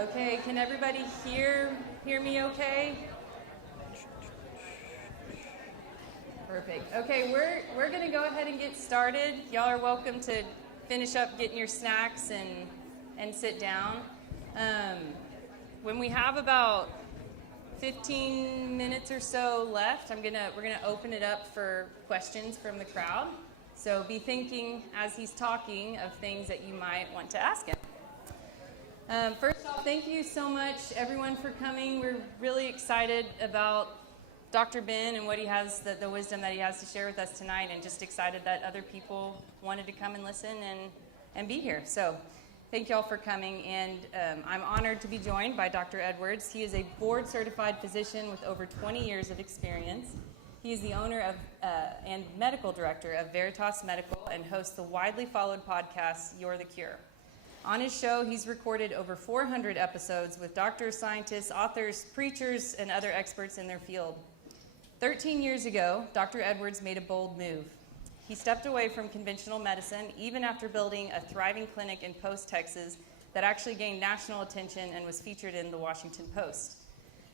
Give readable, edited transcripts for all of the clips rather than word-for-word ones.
Okay, can everybody hear me okay? Perfect. Okay, we're going to go ahead and get started. Y'all are welcome to finish up getting your snacks and sit down. When we have about 15 minutes or so left, we're gonna open it up for questions from the crowd. So be thinking as he's talking of things that you might want to ask him. First off, thank you so much, everyone, for coming. We're really excited about Dr. Ben and what he has, the wisdom that he has to share with us tonight, and just excited that other people wanted to come and listen and be here. So thank you all for coming, and I'm honored to be joined by Dr. Edwards. He is a board-certified physician with over 20 years of experience. He is the owner of and medical director of Veritas Medical and hosts the widely followed podcast, You're the Cure. On his show, he's recorded over 400 episodes with doctors, scientists, authors, preachers, and other experts in their field. 13 years ago, Dr. Edwards made a bold move. He stepped away from conventional medicine even after building a thriving clinic in Post, Texas that actually gained national attention and was featured in the Washington Post.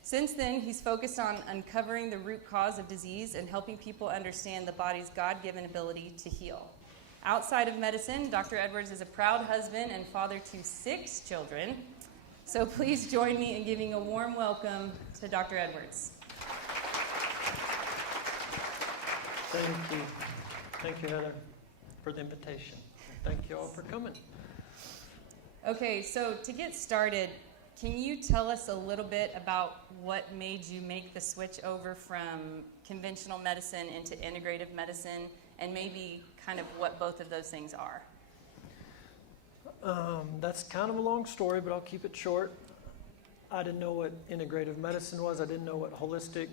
Since then, he's focused on uncovering the root cause of disease and helping people understand the body's God-given ability to heal. Outside of medicine, Dr. Edwards is a proud husband and father to 6 children. So please join me in giving a warm welcome to Dr. Edwards. Thank you. Thank you, Heather, for the invitation. Thank you all for coming. Okay, so to get started, can you tell us a little bit about what made you make the switch over from conventional medicine into integrative medicine, and maybe kind of what both of those things are? That's kind of a long story, but I'll keep it short. I didn't know what integrative medicine was. I didn't know what holistic,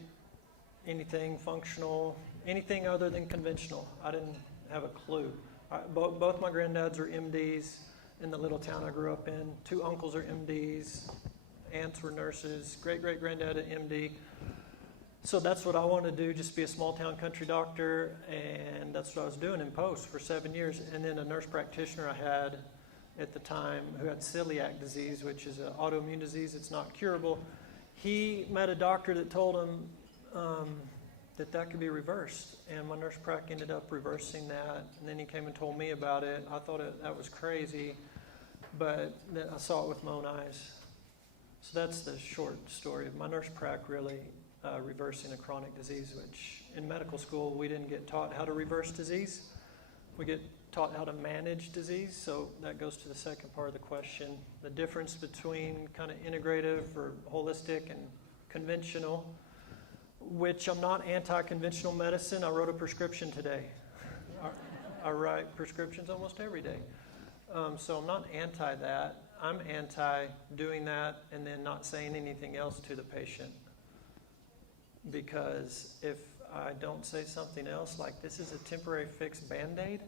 anything functional, anything other than conventional. I didn't have a clue. Both my granddads are MDs in the little town I grew up in. 2 uncles are MDs. Aunts were nurses. Great-great-granddad an MD. So that's what I wanted to do, just be a small-town country doctor, and that's what I was doing in Post for 7 years. And then a nurse practitioner I had at the time who had celiac disease, which is an autoimmune disease. It's not curable. He met a doctor that told him that could be reversed, and my nurse prac ended up reversing that, and then he came and told me about it. I thought that was crazy, but then I saw it with my own eyes. So that's the short story of my nurse prac really reversing a chronic disease, which in medical school we didn't get taught how to reverse disease. We get taught how to manage disease, so that goes to the second part of the question. The difference between kind of integrative or holistic and conventional, which I'm not anti-conventional medicine. I wrote a prescription today. I write prescriptions almost every day. So I'm not anti that. I'm anti doing that and then not saying anything else to the patient. Because if I don't say something else, like this is a temporary fix Band-Aid,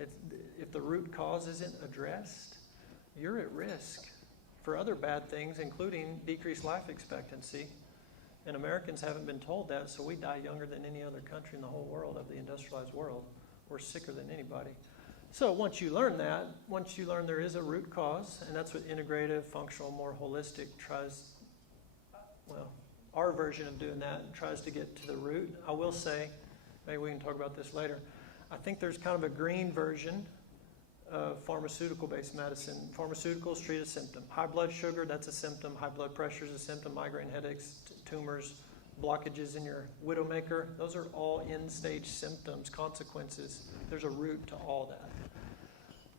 if the root cause isn't addressed, you're at risk for other bad things, including decreased life expectancy. And Americans haven't been told that, so we die younger than any other country in the whole world, of the industrialized world. We're sicker than anybody. So once you learn that, once you learn there is a root cause, and that's what integrative, functional, more holistic tries, well, our version of doing that tries to get to the root. I will say, maybe we can talk about this later, I think there's kind of a green version of pharmaceutical-based medicine. Pharmaceuticals treat a symptom. High blood sugar, that's a symptom. High blood pressure is a symptom. Migraine headaches, tumors, blockages in your widowmaker, those are all end-stage symptoms, consequences. There's a root to all that.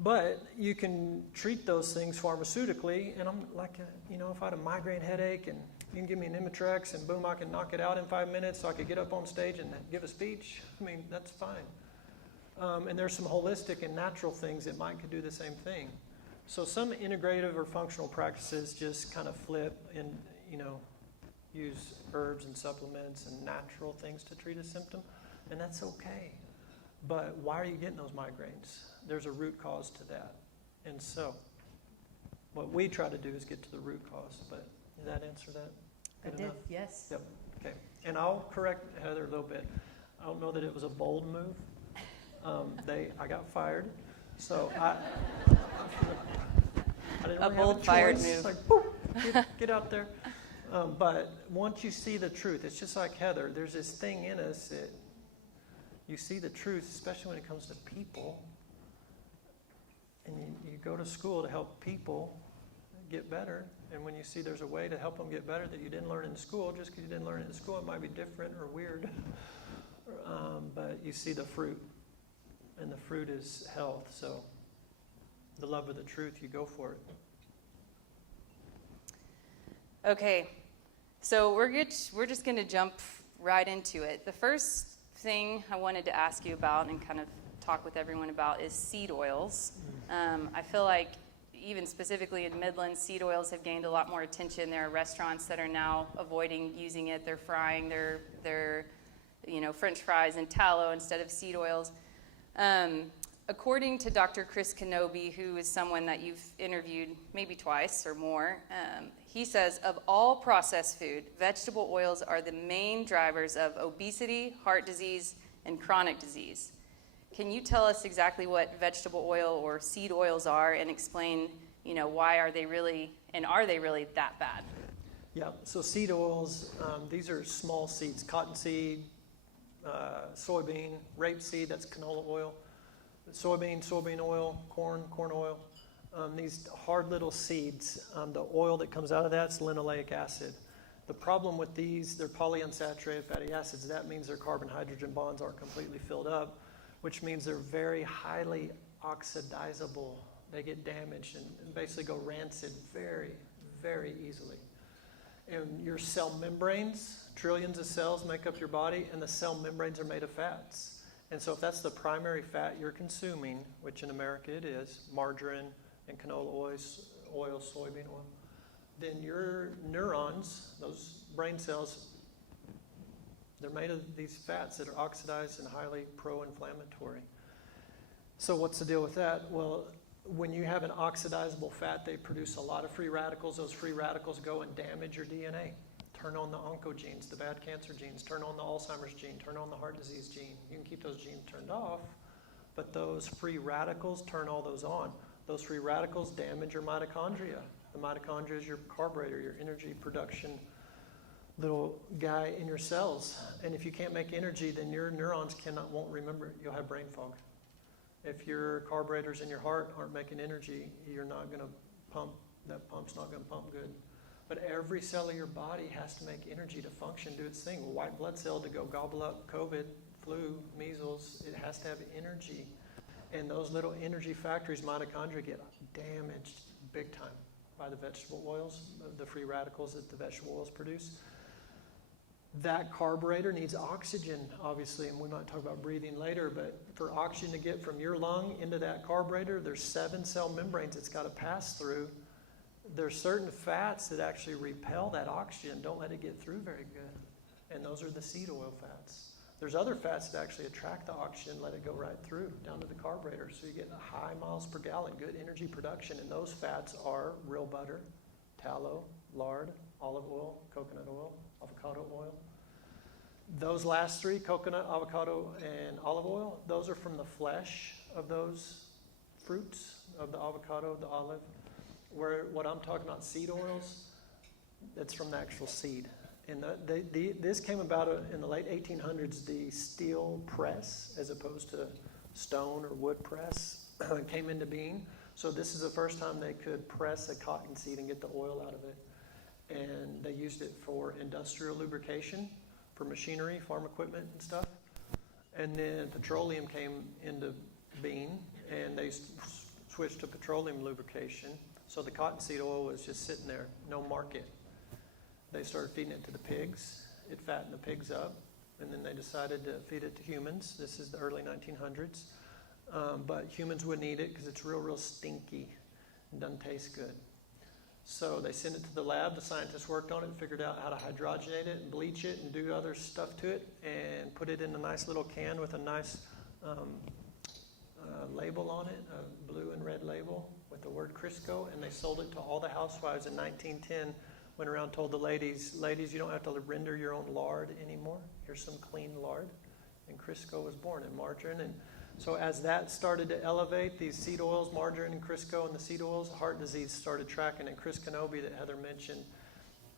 But you can treat those things pharmaceutically, and I'm like, if I had a migraine headache and you can give me an Imitrex and boom, I can knock it out in 5 minutes so I could get up on stage and give a speech. I mean, that's fine. And there's some holistic and natural things that could do the same thing. So some integrative or functional practices just kind of flip and, use herbs and supplements and natural things to treat a symptom, and that's okay. But why are you getting those migraines? There's a root cause to that. And so what we try to do is get to the root cause. But did that answer that? It did, yes. Yep. Okay. And I'll correct Heather a little bit. I don't know that it was a bold move. I got fired, so I didn't A really bold have a fired choice. move. Like, boop. Get out there. But once you see the truth, it's just like Heather. There's this thing in us that you see the truth, especially when it comes to people. And you go to school to help people get better. And when you see there's a way to help them get better that you didn't learn in school, just because you didn't learn it in school, it might be different or weird. But you see the fruit. And the fruit is health. So the love of the truth, you go for it. Okay, so we're just going to jump right into it. The first thing I wanted to ask you about and kind of talk with everyone about is seed oils. I feel like even specifically in Midland, seed oils have gained a lot more attention. There are restaurants that are now avoiding using it. They're frying their French fries in tallow instead of seed oils. According to Dr. Chris Kenobi, who is someone that you've interviewed maybe twice or more, he says, of all processed food, vegetable oils are the main drivers of obesity, heart disease, and chronic disease. Can you tell us exactly what vegetable oil or seed oils are and explain, why are they really that bad? Yeah, so seed oils, these are small seeds, cottonseed, soybean, rapeseed, that's canola oil, soybean oil, corn oil. These hard little seeds, the oil that comes out of that's linoleic acid. The problem with these, they're polyunsaturated fatty acids. That means their carbon-hydrogen bonds aren't completely filled up, which means they're very highly oxidizable. They get damaged and basically go rancid very, very easily. And your cell membranes, trillions of cells make up your body, and the cell membranes are made of fats. And so if that's the primary fat you're consuming, which in America it is, margarine and canola oil, soybean oil, then your neurons, those brain cells, they're made of these fats that are oxidized and highly pro-inflammatory. So what's the deal with that? Well, when you have an oxidizable fat, they produce a lot of free radicals. Those free radicals go and damage your DNA. Turn on the oncogenes, the bad cancer genes. Turn on the Alzheimer's gene. Turn on the heart disease gene. You can keep those genes turned off, but those free radicals turn all those on. Those free radicals damage your mitochondria. The mitochondria is your carburetor, your energy production little guy in your cells. And if you can't make energy, then your neurons won't remember it. You'll have brain fog. If your carburetors in your heart aren't making energy, you're not going to pump. That pump's not going to pump good. But every cell of your body has to make energy to function, do its thing. White blood cell to go gobble up COVID, flu, measles, it has to have energy. And those little energy factories, mitochondria, get damaged big time by the vegetable oils, the free radicals that the vegetable oils produce. That carburetor needs oxygen, obviously, and we might talk about breathing later, but for oxygen to get from your lung into that carburetor, there's 7 cell membranes it's got to pass through. There's certain fats that actually repel that oxygen, don't let it get through very good, and those are the seed oil fats. There's other fats that actually attract the oxygen, let it go right through, down to the carburetor, so you get high miles per gallon, good energy production, and those fats are real butter, tallow, lard, olive oil, coconut oil, avocado oil. Those last 3, coconut, avocado, and olive oil, those are from the flesh of those fruits, of the avocado, the olive. Where what I'm talking about, seed oils, that's from the actual seed. And this came about in the late 1800s, the steel press, as opposed to stone or wood press, came into being. So this is the first time they could press a cotton seed and get the oil out of it. And they used it for industrial lubrication, for machinery, farm equipment and stuff. And then petroleum came into being, and they switched to petroleum lubrication. So the cottonseed oil was just sitting there, no market. They started feeding it to the pigs. It fattened the pigs up, and then they decided to feed it to humans. This is the early 1900s. But humans wouldn't eat it because it's real stinky and doesn't taste good. So they sent it to the lab. The scientists worked on it and figured out how to hydrogenate it and bleach it and do other stuff to it and put it in a nice little can with a nice label on it, a blue and red label with the word Crisco, and they sold it to all the housewives in 1910. Went around and told the ladies, you don't have to render your own lard anymore. Here's some clean lard. And Crisco was born, and margarine. And So as that started to elevate, these seed oils, margarine and Crisco and the seed oils, heart disease started tracking. And Chris Kenobi that Heather mentioned,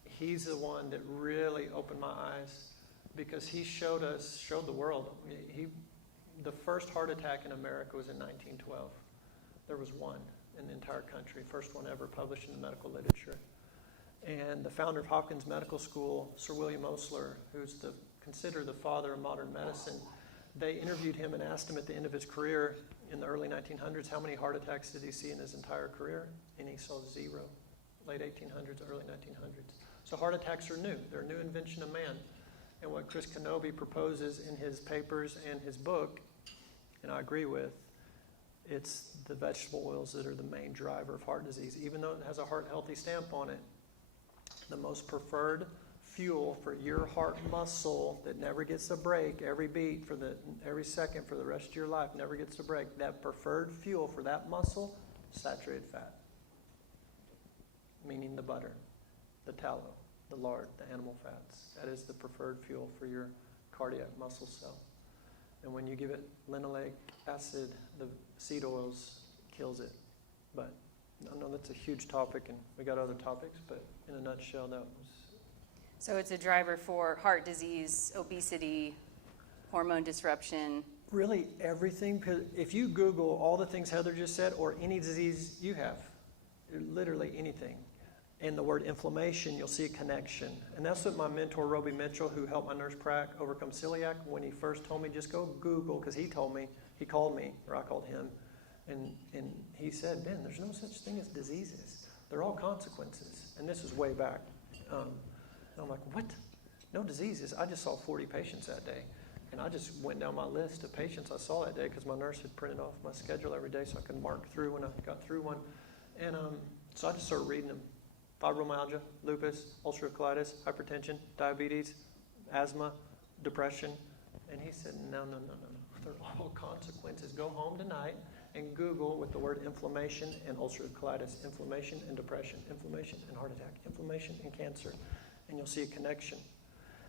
he's the one that really opened my eyes because he showed the world. The first heart attack in America was in 1912. There was one in the entire country, first one ever published in the medical literature. And the founder of Hopkins Medical School, Sir William Osler, who's considered the father of modern medicine, they interviewed him and asked him at the end of his career in the early 1900s, how many heart attacks did he see in his entire career? And he saw 0, late 1800s, early 1900s. So heart attacks are new. They're a new invention of man. And what Chris Kenobi proposes in his papers and his book, and I agree with, it's the vegetable oils that are the main driver of heart disease. Even though it has a heart healthy stamp on it, the most preferred fuel for your heart muscle that never gets a break every beat every second for the rest of your life, never gets a break, that preferred fuel for that muscle, saturated fat. Meaning the butter, the tallow, the lard, the animal fats. That is the preferred fuel for your cardiac muscle cell. And when you give it linoleic acid, the seed oils kills it. But I know that's a huge topic, and we got other topics, but in a nutshell, that was. So it's a driver for heart disease, obesity, hormone disruption. Really everything, because if you Google all the things Heather just said, or any disease you have, literally anything, and the word inflammation, you'll see a connection. And that's what my mentor, Roby Mitchell, who helped my nurse prac overcome celiac, when he first told me, just go Google, because he called me, or I called him, and he said, Ben, there's no such thing as diseases. They're all consequences. And this is way back. And I'm like, what? No diseases? I just saw 40 patients that day. And I just went down my list of patients I saw that day because my nurse had printed off my schedule every day so I could mark through when I got through one. And so I just started reading them. Fibromyalgia, lupus, ulcerative colitis, hypertension, diabetes, asthma, depression. And he said, no. They're all consequences. Go home tonight and Google with the word inflammation and ulcerative colitis, inflammation and depression, inflammation and heart attack, inflammation and cancer. And you'll see a connection.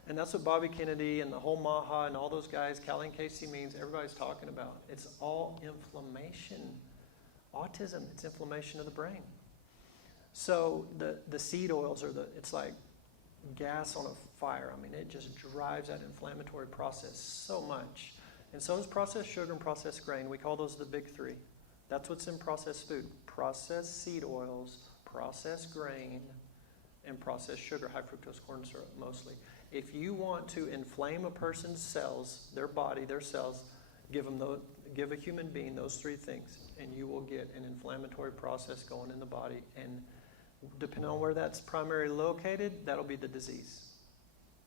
And that's what Bobby Kennedy and the whole MAHA and all those guys, Callie and Casey Means, everybody's talking about. It's all inflammation. Autism, it's inflammation of the brain. So the seed oils it's like gas on a fire. I mean, it just drives that inflammatory process so much. And so is processed sugar and processed grain. We call those the big three. That's what's in processed food. Processed seed oils, processed grain, and processed sugar, high fructose corn syrup mostly. If you want to inflame a person's cells, their body, their cells, give a human being those three things, and you will get an inflammatory process going in the body. And depending on where that's primarily located, that'll be the disease.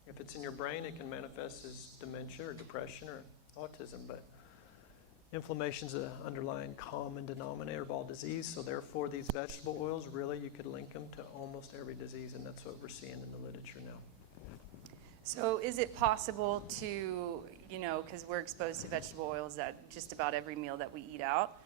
If it's in your brain, it can manifest as dementia or depression or autism, but inflammation is the underlying common denominator of all disease, so therefore these vegetable oils, really you could link them to almost every disease, and that's what we're seeing in the literature now. So is it possible to, because we're exposed to vegetable oils at just about every meal that we eat out,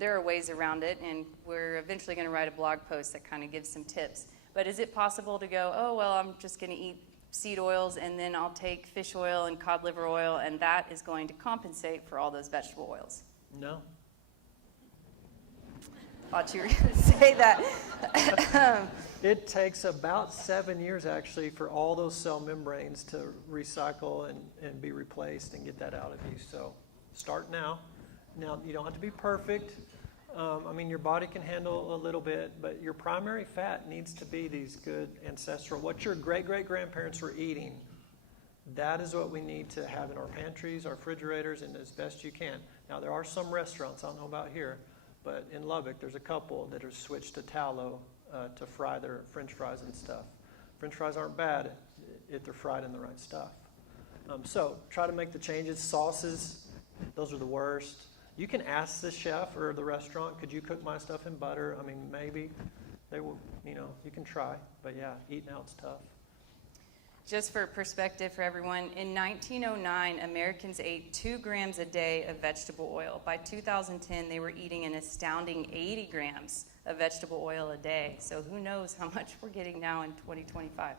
there are ways around it, and we're eventually going to write a blog post that kind of gives some tips. But is it possible to go, oh, well, I'm just going to eat seed oils, and then I'll take fish oil and cod liver oil, and that is going to compensate for all those vegetable oils? No. Thought you were going to say that. It takes about 7 years, actually, for all those cell membranes to recycle and be replaced and get that out of you. So start now. Now, you don't have to be perfect. Your body can handle a little bit, but your primary fat needs to be these good ancestral, what your great-great-grandparents were eating. That is what we need to have in our pantries, our refrigerators, and as best you can. Now, there are some restaurants, I don't know about here, but in Lubbock, there's a couple that have switched to tallow to fry their French fries and stuff. French fries aren't bad if they're fried in the right stuff. So try to make the changes. Sauces, those are the worst. You can ask the chef or the restaurant, could you cook my stuff in butter? Maybe. They will, you can try. But yeah, eating out's tough. Just for perspective for everyone, in 1909, Americans ate 2 grams a day of vegetable oil. By 2010, they were eating an astounding 80 grams of vegetable oil a day. So who knows how much we're getting now in 2025.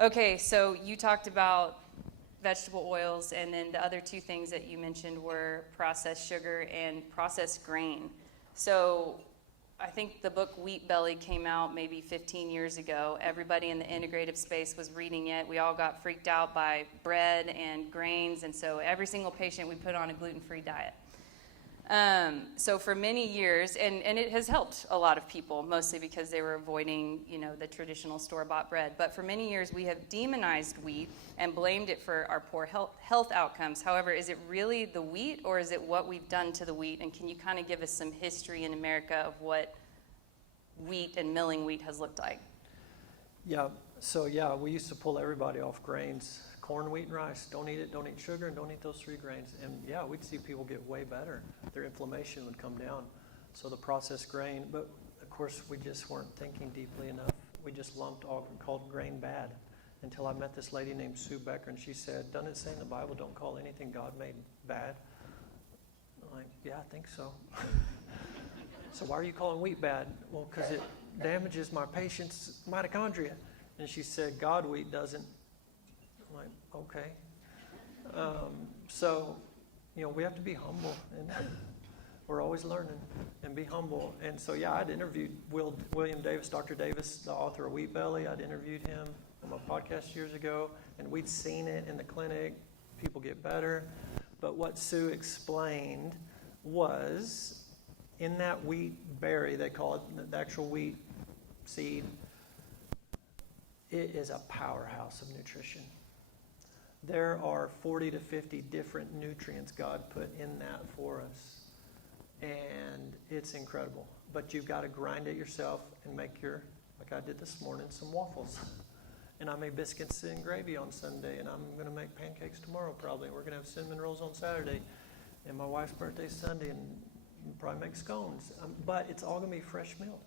Okay, so you talked about vegetable oils, and then the other two things that you mentioned were processed sugar and processed grain. So I think the book Wheat Belly came out maybe 15 years ago. Everybody in the integrative space was reading it. We all got freaked out by bread and grains, and so every single patient we put on a gluten-free diet. So for many years, and it has helped a lot of people, mostly because they were avoiding, the traditional store-bought bread. But for many years, we have demonized wheat and blamed it for our poor health outcomes. However, is it really the wheat, or is it what we've done to the wheat? And can you kind of give us some history in America of what wheat and milling wheat has looked like? Yeah, we used to pull everybody off grains. Corn, wheat, and rice. Don't eat it, don't eat sugar, and don't eat those 3 grains. And yeah, we'd see people get way better. Their inflammation would come down. So the processed grain, but of course we just weren't thinking deeply enough. We just lumped all, called grain bad, until I met this lady named Sue Becker, and she said, doesn't it say in the Bible, don't call anything God made bad? I'm like, yeah, I think so. So why are you calling wheat bad? Well, because it damages my patient's mitochondria. And she said, God wheat doesn't. I'm like, okay. So, we have to be humble, and we're always learning, and be humble. And so, I'd interviewed William Davis, Dr. Davis, the author of Wheat Belly. I'd interviewed him on my podcast years ago, and we'd seen it in the clinic. People get better. But what Sue explained was, in that wheat berry, they call it the actual wheat seed, it is a powerhouse of nutrition. There are 40 to 50 different nutrients God put in that for us. And it's incredible. But you've got to grind it yourself and make like I did this morning, some waffles. And I made biscuits and gravy on Sunday, and I'm going to make pancakes tomorrow probably. We're going to have cinnamon rolls on Saturday. And my wife's birthday's Sunday, and probably make scones. But it's all going to be fresh milled.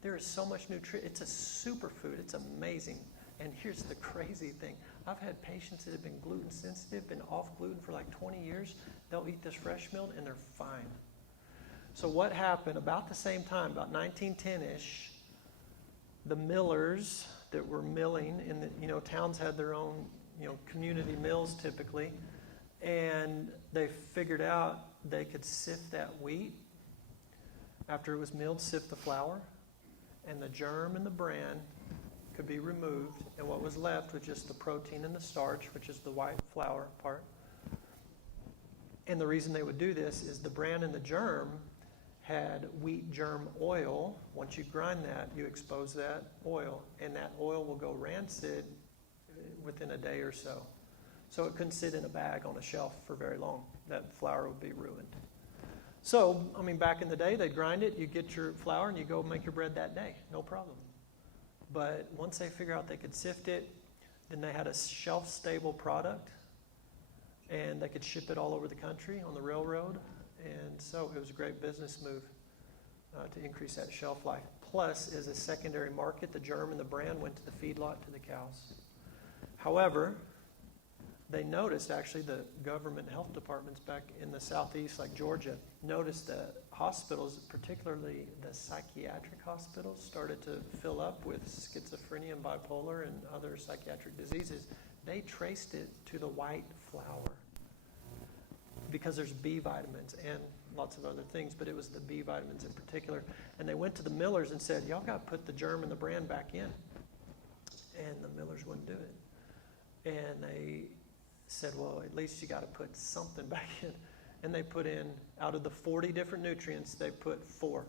There is so much nutrition. It's a superfood. It's amazing. And here's the crazy thing. I've had patients that have been gluten sensitive, been off gluten for like 20 years. They'll eat this fresh milled and they're fine. So what happened about the same time, about 1910-ish, the millers that were milling in the, towns had their own, community mills typically. And they figured out they could sift that wheat after it was milled, sift the flour, and the germ and the bran could be removed, and what was left was just the protein and the starch, which is the white flour part. And the reason they would do this is the bran and the germ had wheat germ oil. Once you grind that, you expose that oil, and that oil will go rancid within a day or so. So it couldn't sit in a bag on a shelf for very long. That flour would be ruined. So, back in the day, they'd grind it, you get your flour, and you go make your bread that day. No problem. But once they figured out they could sift it, then they had a shelf-stable product, and they could ship it all over the country on the railroad. And so it was a great business move to increase that shelf life. Plus, as a secondary market, the germ and the bran went to the feedlot to the cows. However, they noticed, actually, the government health departments back in the southeast, like Georgia, noticed that hospitals, particularly the psychiatric hospitals, started to fill up with schizophrenia and bipolar and other psychiatric diseases. They traced it to the white flour because there's B vitamins and lots of other things, but it was the B vitamins in particular. And they went to the millers and said, y'all got to put the germ and the bran back in. And the millers wouldn't do it. And they said, well, at least you got to put something back in. And they put in, out of the 40 different nutrients, they put 4.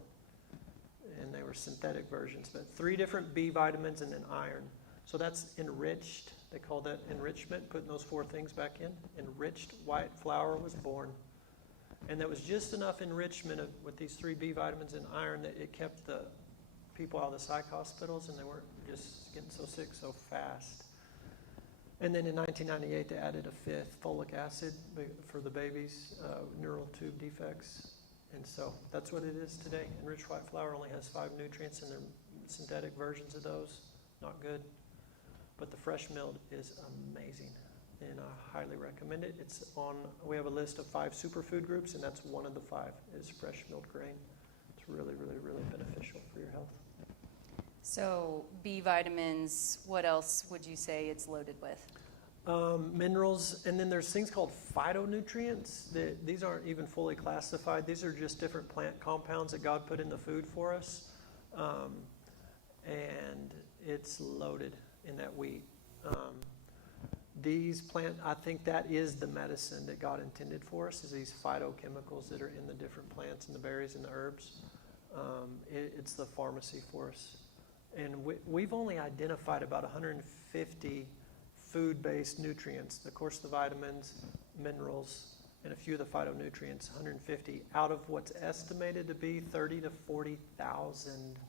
And they were synthetic versions, but 3 different B vitamins and then iron. So that's enriched. They call that enrichment, putting those 4 things back in. Enriched white flour was born. And there was just enough enrichment with these 3 B vitamins and iron that it kept the people out of the psych hospitals, and they weren't just getting so sick so fast. And then in 1998, they added a 5th, folic acid, for the babies, neural tube defects. And so that's what it is today. Enriched white flour only has 5 nutrients, and there are synthetic versions of those. Not good. But the fresh milled is amazing, and I highly recommend it. We have a list of 5 superfood groups, and that's one of the 5 is fresh milled grain. It's really, really, really beneficial for your health. So B vitamins, what else would you say it's loaded with? Minerals, and then there's things called phytonutrients. These aren't even fully classified. These are just different plant compounds that God put in the food for us. And it's loaded in that wheat. These plant, I think that is the medicine that God intended for us, is these phytochemicals that are in the different plants and the berries and the herbs. It's the pharmacy for us. And we've only identified about 150 food-based nutrients. Of course, the vitamins, minerals, and a few of the phytonutrients, 150 out of what's estimated to be 30 to 40,000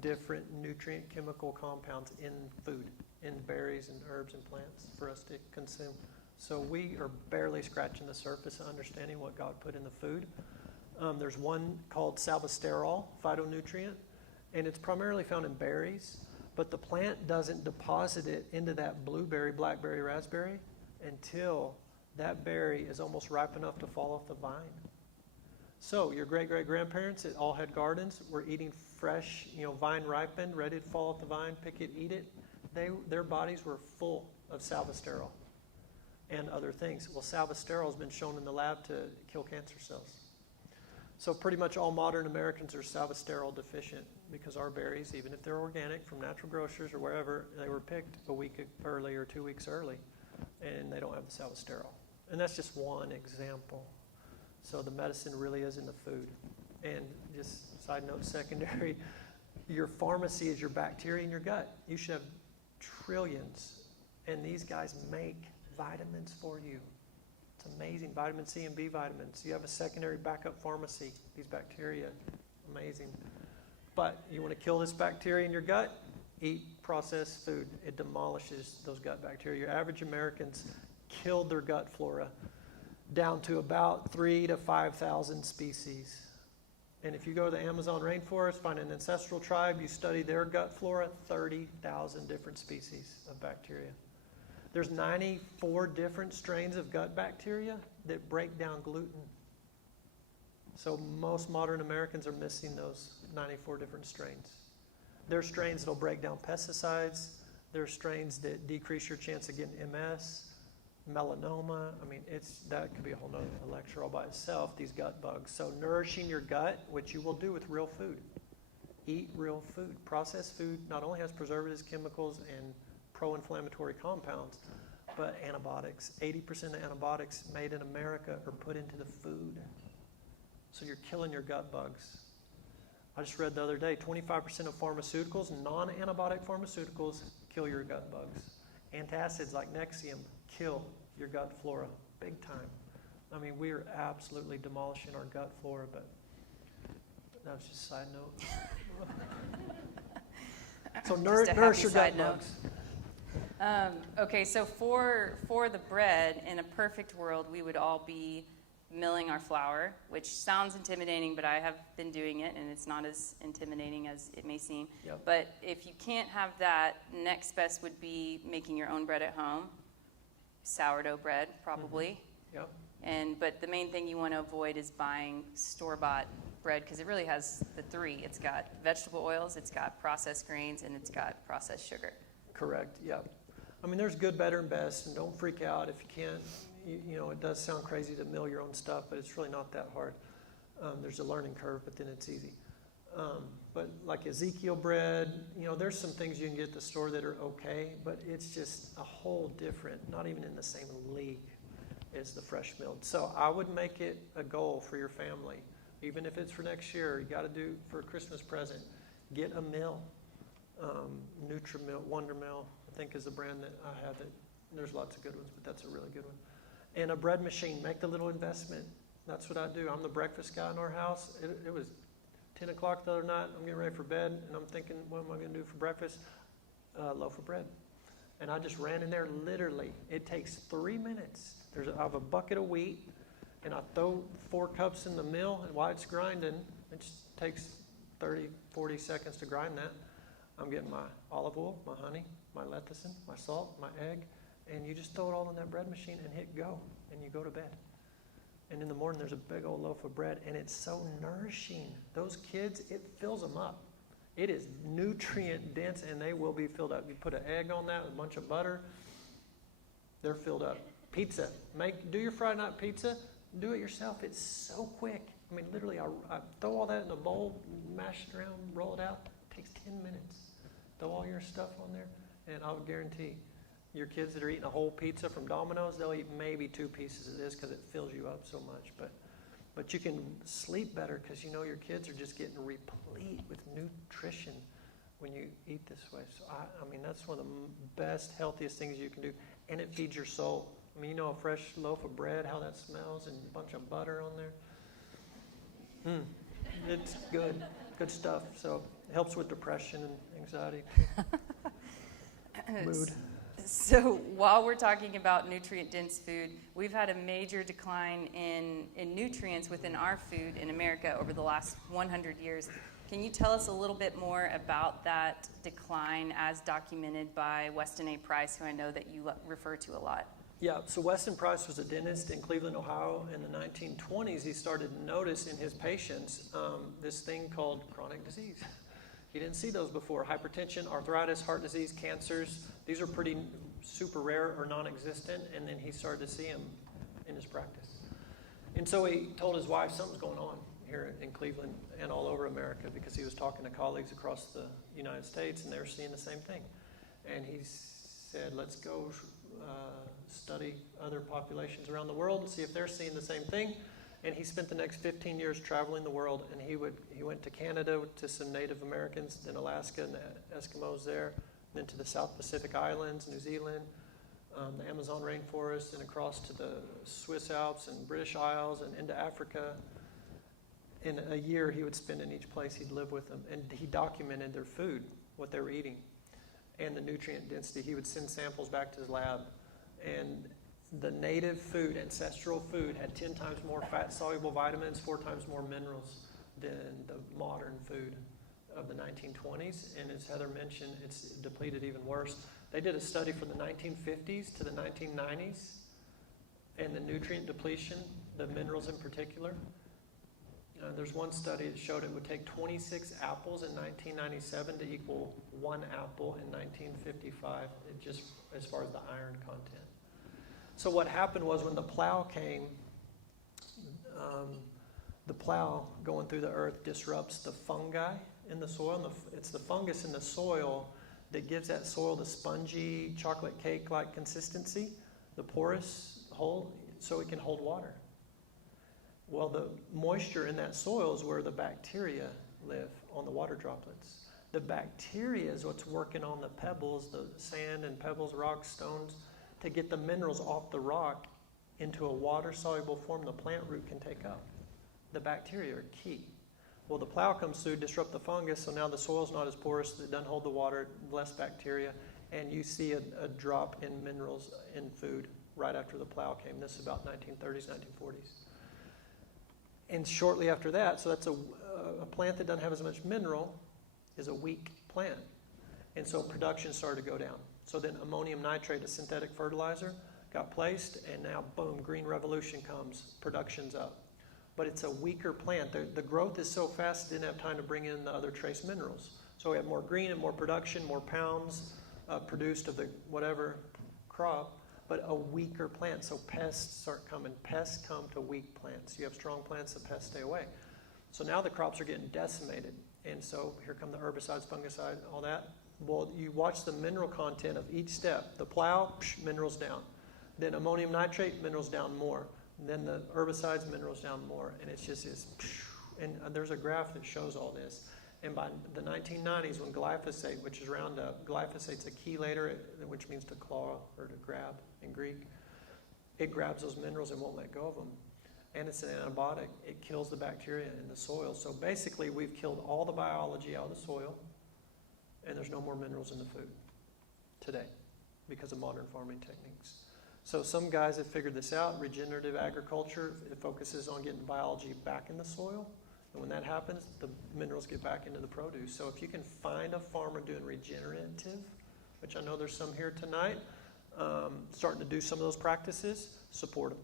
different nutrient chemical compounds in food, in berries and herbs and plants for us to consume. So we are barely scratching the surface of understanding what God put in the food. There's one called salbusterol phytonutrient, and it's primarily found in berries, but the plant doesn't deposit it into that blueberry, blackberry, raspberry until that berry is almost ripe enough to fall off the vine. So your great-great-grandparents that all had gardens were eating fresh, vine ripened, ready to fall off the vine, pick it, eat it. Their bodies were full of salbusterol and other things. Well, salbusterol has been shown in the lab to kill cancer cells. So pretty much all modern Americans are salbusterol deficient because our berries, even if they're organic from natural grocers or wherever, they were picked a week early or 2 weeks early, and they don't have the salbusterol. And that's just one example. So the medicine really is in the food. And just side note, secondary, your pharmacy is your bacteria in your gut. You should have trillions, and these guys make vitamins for you. It's amazing. Vitamin C and B vitamins. You have a secondary backup pharmacy. These bacteria, amazing. But you want to kill this bacteria in your gut? Eat processed food. It demolishes those gut bacteria. Your average Americans killed their gut flora down to about 3,000 to 5,000 species. And if you go to the Amazon rainforest, find an ancestral tribe, you study their gut flora, 30,000 different species of bacteria. There's 94 different strains of gut bacteria that break down gluten. So most modern Americans are missing those 94 different strains. There are strains that will break down pesticides. There are strains that decrease your chance of getting MS, melanoma. That could be a whole nother lecture all by itself, these gut bugs. So nourishing your gut, which you will do with real food. Eat real food. Processed food not only has preservatives, chemicals, and pro-inflammatory compounds, but antibiotics. 80% of antibiotics made in America are put into the food. So you're killing your gut bugs. I just read the other day, 25% of pharmaceuticals, non-antibiotic pharmaceuticals, kill your gut bugs. Antacids like Nexium kill your gut flora big time. We are absolutely demolishing our gut flora, but that was just a side note. So nourish your gut bugs. Okay, so for the bread, in a perfect world, we would all be milling our flour, which sounds intimidating, but I have been doing it, and it's not as intimidating as it may seem. Yep. But if you can't have that, next best would be making your own bread at home. Sourdough bread, probably. Yep. But the main thing you want to avoid is buying store-bought bread, because it really has the three. It's got vegetable oils, it's got processed grains, and it's got processed sugar. Correct, yep. There's good, better, and best, and don't freak out if you can't. It does sound crazy to mill your own stuff, but it's really not that hard. There's a learning curve, but then it's easy. But like Ezekiel bread, there's some things you can get at the store that are okay, but it's just a whole different, not even in the same league as the fresh milled. So I would make it a goal for your family, even if it's for next year. You got to do for a Christmas present. Get a mill. Nutri-Mill, Wonder Mill, I think is the brand that I have. There's lots of good ones, but that's a really good one. And a bread machine. Make the little investment. That's what I do. I'm the breakfast guy in our house. It was 10 o'clock the other night. I'm getting ready for bed, and I'm thinking, what am I going to do for breakfast? A loaf of bread. And I just ran in there literally. It takes 3 minutes. I have a bucket of wheat, and I throw 4 cups in the mill, and while it's grinding, it just takes 30, 40 seconds to grind that. I'm getting my olive oil, my honey, my lecithin, my salt, my egg, and you just throw it all in that bread machine and hit go, and you go to bed. And in the morning, there's a big old loaf of bread, and it's so nourishing. Those kids, it fills them up. It is nutrient dense, and they will be filled up. You put an egg on that, a bunch of butter, They're filled up. Pizza. Do your Friday night pizza. Do it yourself. It's so quick. I mean, literally, I throw all that in a bowl, mash it around, roll it out. It takes 10 minutes. Throw all your stuff on there, and I'll guarantee your kids that are eating a whole pizza from Domino's, they'll eat maybe 2 pieces of this because it fills you up so much. But you can sleep better because you know your kids are just getting replete with nutrition when you eat this way. So, I mean, that's one of the best, healthiest things you can do. And it feeds your soul. I mean, you know a fresh loaf of bread, how that smells, and a bunch of butter on there. It's good. Good stuff. So it helps with depression and anxiety too. Mood. So while we're talking about nutrient-dense food, we've had a major decline in nutrients within our food in America over the last 100 years. Can you tell us a little bit more about that decline as documented by Weston A. Price, who I know that you refer to a lot? Yeah, so Weston Price was a dentist in Cleveland, Ohio. In the 1920s, he started to notice in his patients this thing called chronic disease. He didn't see those before. Hypertension, arthritis, heart disease, cancers. These are pretty super rare or non-existent, and then he started to see them in his practice. And so he told his wife something's going on here in Cleveland and all over America, because he was talking to colleagues across the United States, and they were seeing the same thing. And he said, let's go study other populations around the world and see if they're seeing the same thing. And he spent the next 15 years traveling the world, and he went to Canada to some Native Americans, then Alaska and the Eskimos there, then to the South Pacific Islands, New Zealand, the Amazon rainforest, and across to the Swiss Alps and British Isles and into Africa. In a year he would spend in each place. He'd live with them, and he documented their food, what they were eating, and the nutrient density. He would send samples back to his lab, and the native food, ancestral food, had 10 times more fat-soluble vitamins, 4 times more minerals than the modern food of the 1920s. And as Heather mentioned, it's depleted even worse. They did a study from the 1950s to the 1990s, and the nutrient depletion, the minerals in particular. There's one study that showed it would take 26 apples in 1997 to equal 1 apple in 1955, just as far as the iron content. So what happened was when the plow came, the plow going through the earth disrupts the fungi in the soil. It's the fungus in the soil that gives that soil the spongy chocolate cake-like consistency, the porous hole, so it can hold water. Well, the moisture in that soil is where the bacteria live, on the water droplets. The bacteria is what's working on the pebbles, the sand and pebbles, rocks, stones, to get the minerals off the rock into a water-soluble form the plant root can take up. The bacteria are key. Well, the plow comes through, disrupt the fungus, so now the soil's not as porous, it doesn't hold the water, less bacteria, and you see a drop in minerals in food right after the plow came. This is about 1930s, 1940s. And shortly after that, so that's a plant that doesn't have as much mineral is a weak plant. And so production started to go down. So then ammonium nitrate, a synthetic fertilizer, got placed, and now, boom, green revolution comes, production's up. But it's a weaker plant. The growth is so fast, it didn't have time to bring in the other trace minerals. So we have more green and more production, more pounds produced of the whatever crop, but a weaker plant. So pests start coming. Pests come to weak plants. You have strong plants, the pests stay away. So now the crops are getting decimated. And so here come the herbicides, fungicides, all that. Well, you watch the mineral content of each step. The plow, minerals down. Then ammonium nitrate, minerals down more. And then the herbicides, minerals down more. And it's just this, and there's a graph that shows all this. And by the 1990s, when glyphosate, which is Roundup, glyphosate's a chelator, which means to claw or to grab in Greek. It grabs those minerals and won't let go of them. And it's an antibiotic. It kills the bacteria in the soil. So basically, we've killed all the biology out of the soil, and there's no more minerals in the food today because of modern farming techniques. So some guys have figured this out. Regenerative agriculture, it focuses on getting biology back in the soil. And when that happens, the minerals get back into the produce. So if you can find a farmer doing regenerative, which I know there's some here tonight, starting to do some of those practices, support them.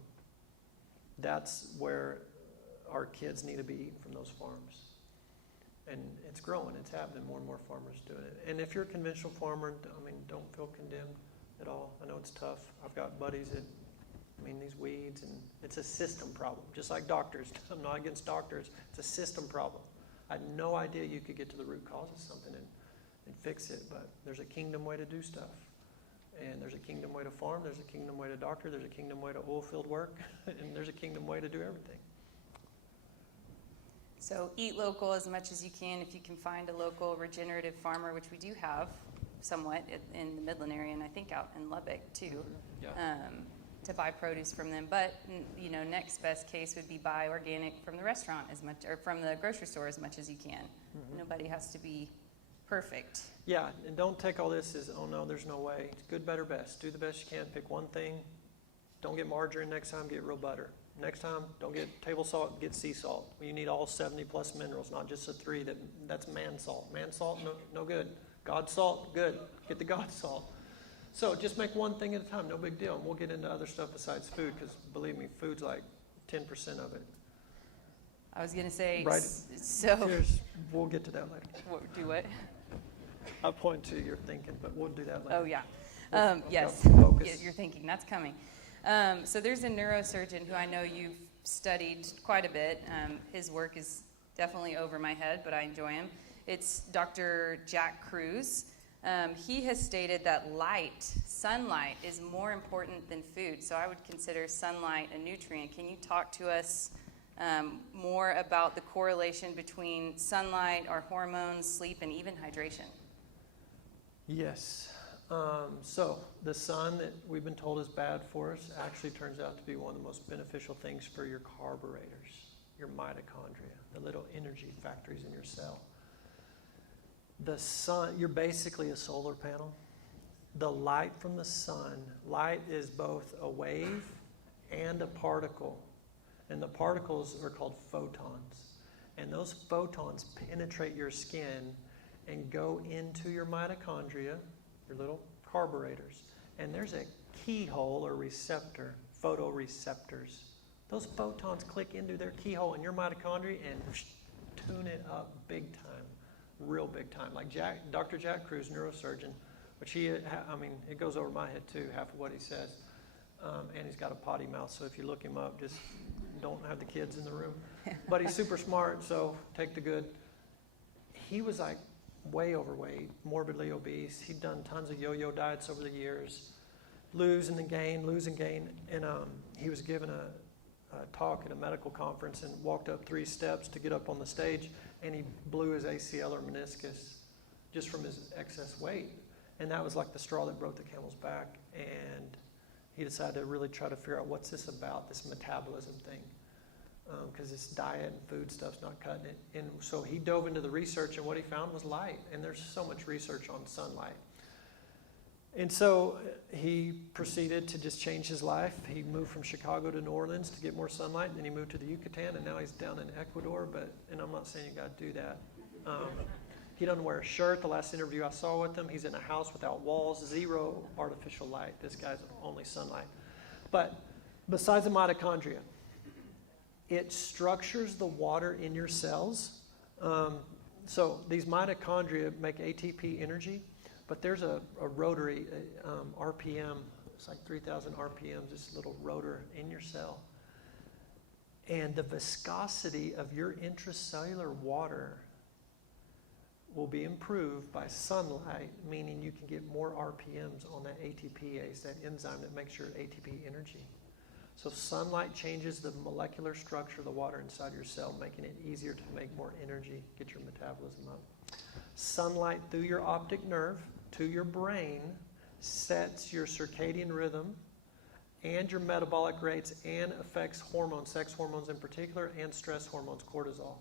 That's where our kids need to be eating from those farms. And it's growing, it's happening, more and more farmers doing it. And if you're a conventional farmer, I mean, don't feel condemned. at all. I know it's tough. I've got buddies that, these weeds, and it's a system problem, just like doctors. I'm not against doctors. It's a system problem. I had no idea you could get to the root cause of something and fix it, but there's a kingdom way to do stuff. And there's a kingdom way to farm, there's a kingdom way to doctor, there's a kingdom way to oil field work, and there's a kingdom way to do everything. So eat local as much as you can. If you can find a local regenerative farmer, which we do have somewhat in the Midland area, and I think out in Lubbock too, to buy produce from them. But next best case would be buy organic from the restaurant as much, or from the grocery store as much as you can. Mm-hmm. Nobody has to be perfect. Yeah, and don't take all this as, oh no, there's no way. It's good, better, best. Do the best you can. Pick one thing. Don't get margarine next time, get real butter. Next time, don't get table salt, get sea salt. You need all 70 plus minerals, not just the 3 that's man salt. Man salt, no good. God salt, good. Get the God salt. So just make one thing at a time, no big deal. And we'll get into other stuff besides food, because believe me, food's like 10% of it. I was going to say, right? So we'll get to that later. Do what? I'll point to your thinking, but we'll do that later. Oh, yeah. Yes, you're thinking. That's coming. So there's a neurosurgeon who I know you've studied quite a bit. His work is definitely over my head, but I enjoy him. It's Dr. Jack Kruse. He has stated that sunlight, is more important than food. So I would consider sunlight a nutrient. Can you talk to us more about the correlation between sunlight, our hormones, sleep, and even hydration? Yes. So the sun that we've been told is bad for us actually turns out to be one of the most beneficial things for your carburetors, your mitochondria, the little energy factories in your cell. The sun, you're basically a solar panel. The light from the sun, light is both a wave and a particle. And the particles are called photons. And those photons penetrate your skin and go into your mitochondria, your little carburetors. And there's a keyhole or receptor, photoreceptors. Those photons click into their keyhole in your mitochondria and tune it up big time, real big time. Like Dr. Jack Kruse, neurosurgeon, which it goes over my head too, half of what he says. And he's got a potty mouth, so if you look him up, just don't have the kids in the room. But he's super smart, so take the good. He was like way overweight, morbidly obese. He'd done tons of yo-yo diets over the years, lose and gain. And he was given a talk at a medical conference and walked up 3 steps to get up on the stage, and he blew his ACL or meniscus just from his excess weight. And that was like the straw that broke the camel's back. And he decided to really try to figure out what's this about, this metabolism thing. Because this diet and food stuff's not cutting it. And so he dove into the research, and what he found was light. And there's so much research on sunlight. And so he proceeded to just change his life. He moved from Chicago to New Orleans to get more sunlight, and then he moved to the Yucatan, and now he's down in Ecuador. And I'm not saying you got to do that. He doesn't wear a shirt. The last interview I saw with him, he's in a house without walls, 0 artificial light. This guy's only sunlight. But besides the mitochondria, it structures the water in your cells. So these mitochondria make ATP energy, but there's a rotary RPM. It's like 3,000 RPMs, this little rotor in your cell. And the viscosity of your intracellular water will be improved by sunlight, meaning you can get more RPMs on that ATPase, that enzyme that makes your ATP energy. So sunlight changes the molecular structure of the water inside your cell, making it easier to make more energy, get your metabolism up. Sunlight through your optic nerve to your brain sets your circadian rhythm and your metabolic rates and affects hormones, sex hormones in particular, and stress hormones, cortisol.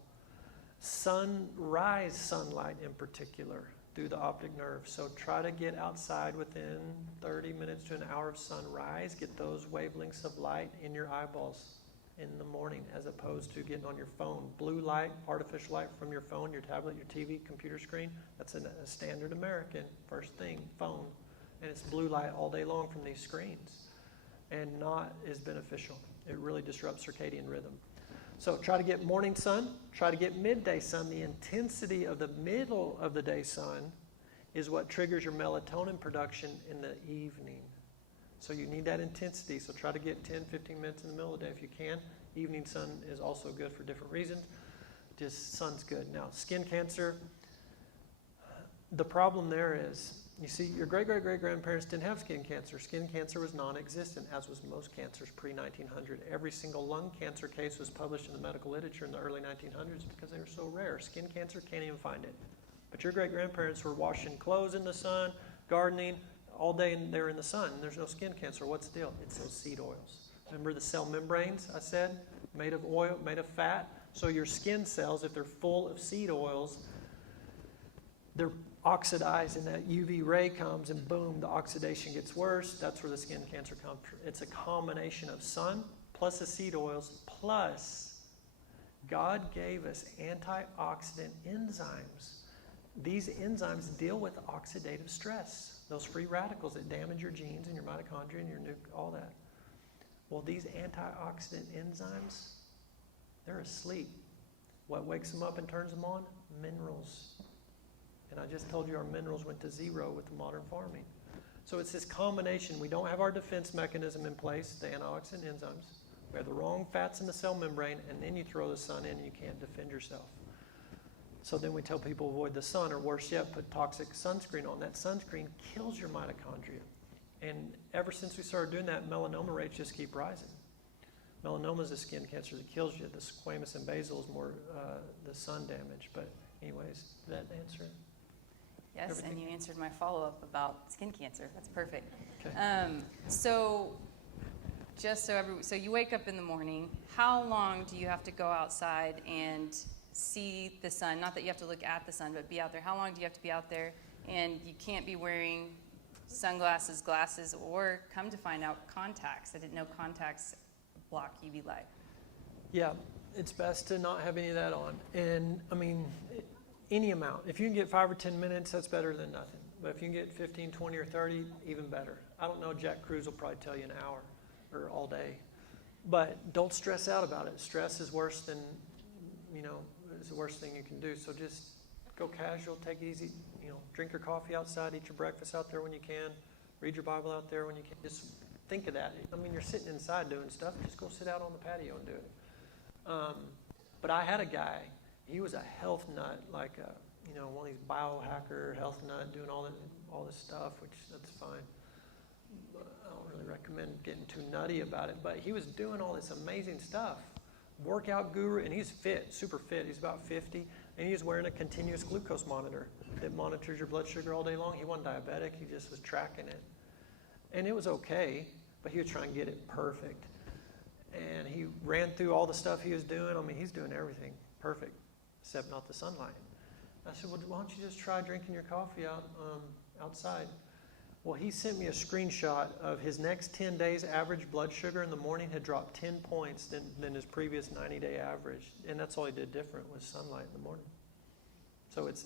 Sunrise sunlight in particular through the optic nerve. So try to get outside within 30 minutes to an hour of sunrise. Get those wavelengths of light in your eyeballs in the morning as opposed to getting on your phone. Blue light, artificial light from your phone, your tablet, your TV, computer screen. That's a standard American first thing, phone. And it's blue light all day long from these screens. And not as beneficial. It really disrupts circadian rhythm. So try to get morning sun, try to get midday sun. The intensity of the middle of the day sun is what triggers your melatonin production in the evening. So you need that intensity. So try to get 10, 15 minutes in the middle of the day if you can. Evening sun is also good for different reasons. Just sun's good. Now, skin cancer, the problem there is, you see, your great-great-great-grandparents didn't have skin cancer. Skin cancer was non-existent, as was most cancers pre-1900. Every single lung cancer case was published in the medical literature in the early 1900s because they were so rare. Skin cancer, can't even find it. But your great-grandparents were washing clothes in the sun, gardening, all day and they were in the sun. There's no skin cancer. What's the deal? It's those seed oils. Remember the cell membranes I said? Made of oil, made of fat. So your skin cells, if they're full of seed oils, they're oxidized and that UV ray comes and boom, the oxidation gets worse. That's where the skin cancer comes from. It's a combination of sun plus the seed oils plus God gave us antioxidant enzymes. These enzymes deal with oxidative stress, those free radicals that damage your genes and your mitochondria and your all that. Well, these antioxidant enzymes, they're asleep. What wakes them up and turns them on? Minerals. And I just told you our minerals went to zero with the modern farming. So it's this combination. We don't have our defense mechanism in place, the antioxidant enzymes. We have the wrong fats in the cell membrane, and then you throw the sun in and you can't defend yourself. So then we tell people avoid the sun, or worse yet, put toxic sunscreen on. That sunscreen kills your mitochondria. And ever since we started doing that, melanoma rates just keep rising. Melanoma is a skin cancer that kills you. The squamous and basal is more the sun damage. But anyways, did that answer it? Yes, Everything. and you answered my follow-up about skin cancer. That's perfect. Okay. So you wake up in the morning. How long do you have to go outside and see the sun? Not that you have to look at the sun, but be out there. How long do you have to be out there? And you can't be wearing sunglasses, glasses, or come to find out contacts. I didn't know contacts block UV light. Yeah, it's best to not have any of that on. And I mean, any amount. If you can get 5 or 10 minutes, that's better than nothing. But if you can get 15, 20, or 30, even better. I don't know, Jack Cruz will probably tell you an hour or all day. But don't stress out about it. Stress is worse than, is the worst thing you can do. So just go casual, take it easy, drink your coffee outside, eat your breakfast out there when you can, read your Bible out there when you can. Just think of that. I mean, you're sitting inside doing stuff. Just go sit out on the patio and do it. But I had a guy, he was a health nut, like one of these biohacker health nut, doing all this stuff, which that's fine. But I don't really recommend getting too nutty about it. But he was doing all this amazing stuff. Workout guru, and he's fit, super fit. He's about 50, and he's wearing a continuous glucose monitor that monitors your blood sugar all day long. He wasn't diabetic, he just was tracking it. And it was okay, but he was trying to get it perfect. And he ran through all the stuff he was doing. I mean, he's doing everything perfect, except not the sunlight. I said, well, why don't you just try drinking your coffee outside? Well, he sent me a screenshot of his next 10 days average blood sugar in the morning had dropped 10 points than his previous 90-day average. And that's all he did different was sunlight in the morning. So it's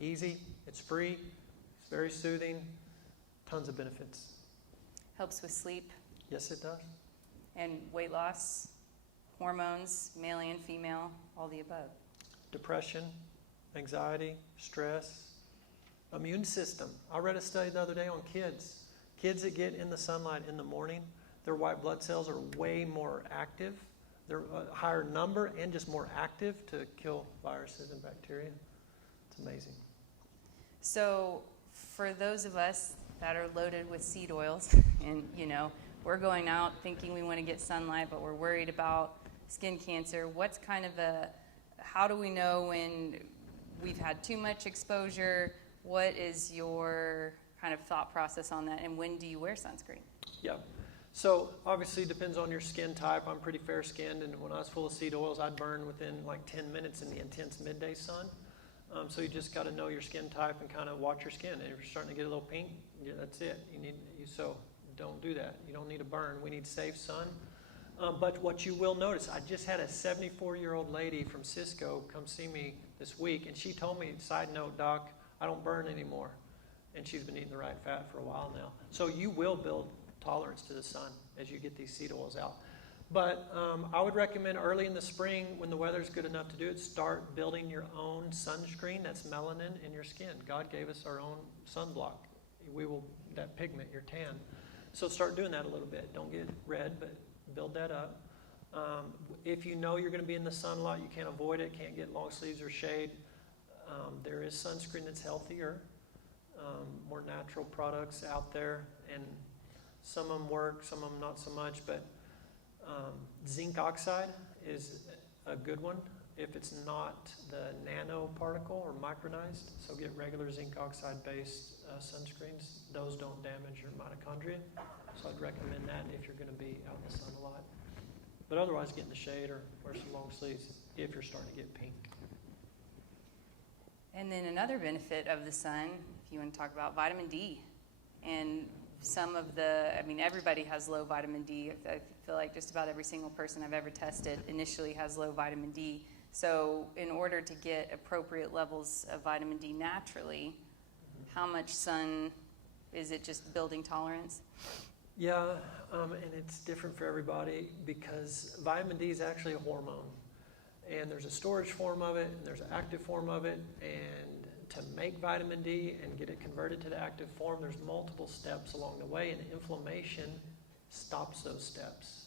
easy, it's free, it's very soothing, tons of benefits. Helps with sleep. Yes, it does. And weight loss, hormones, male and female, all the above. Depression, anxiety, stress, immune system. I read a study the other day on kids. Kids that get in the sunlight in the morning, their white blood cells are way more active. They're a higher number and just more active to kill viruses and bacteria. It's amazing. So for those of us that are loaded with seed oils and, we're going out thinking we want to get sunlight, but we're worried about skin cancer, what's kind of how do we know when we've had too much exposure? What is your kind of thought process on that, and when do you wear sunscreen? Yeah. So obviously it depends on your skin type. I'm pretty fair-skinned, and when I was full of seed oils, I'd burn within like 10 minutes in the intense midday sun. So you just got to know your skin type and kind of watch your skin. And if you're starting to get a little pink, yeah, that's it. So don't do that. You don't need to burn. We need safe sun. But what you will notice, I just had a 74-year-old lady from Cisco come see me this week, and she told me, side note, Doc, I don't burn anymore. And she's been eating the right fat for a while now. So you will build tolerance to the sun as you get these seed oils out. But I would recommend early in the spring, when the weather's good enough to do it, start building your own sunscreen. That's melanin in your skin. God gave us our own sunblock. That pigment, your tan. So start doing that a little bit. Don't get red, but build that up. If you know you're going to be in the sun a lot, you can't avoid it, can't get long sleeves or shade, there is sunscreen that's healthier, more natural products out there, and some of them work, some of them not so much, but zinc oxide is a good one if it's not the nanoparticle or micronized. So get regular zinc oxide based sunscreens. Those don't damage your mitochondria. So I'd recommend that if you're going to be out in the sun a lot. But otherwise, get in the shade or wear some long sleeves if you're starting to get pink. And then another benefit of the sun, if you want to talk about vitamin D. And everybody has low vitamin D. I feel like just about every single person I've ever tested initially has low vitamin D. So in order to get appropriate levels of vitamin D naturally, how much sun, is it just building tolerance? Yeah, and it's different for everybody because vitamin D is actually a hormone. And there's a storage form of it, and there's an active form of it. And to make vitamin D and get it converted to the active form, there's multiple steps along the way, and inflammation stops those steps.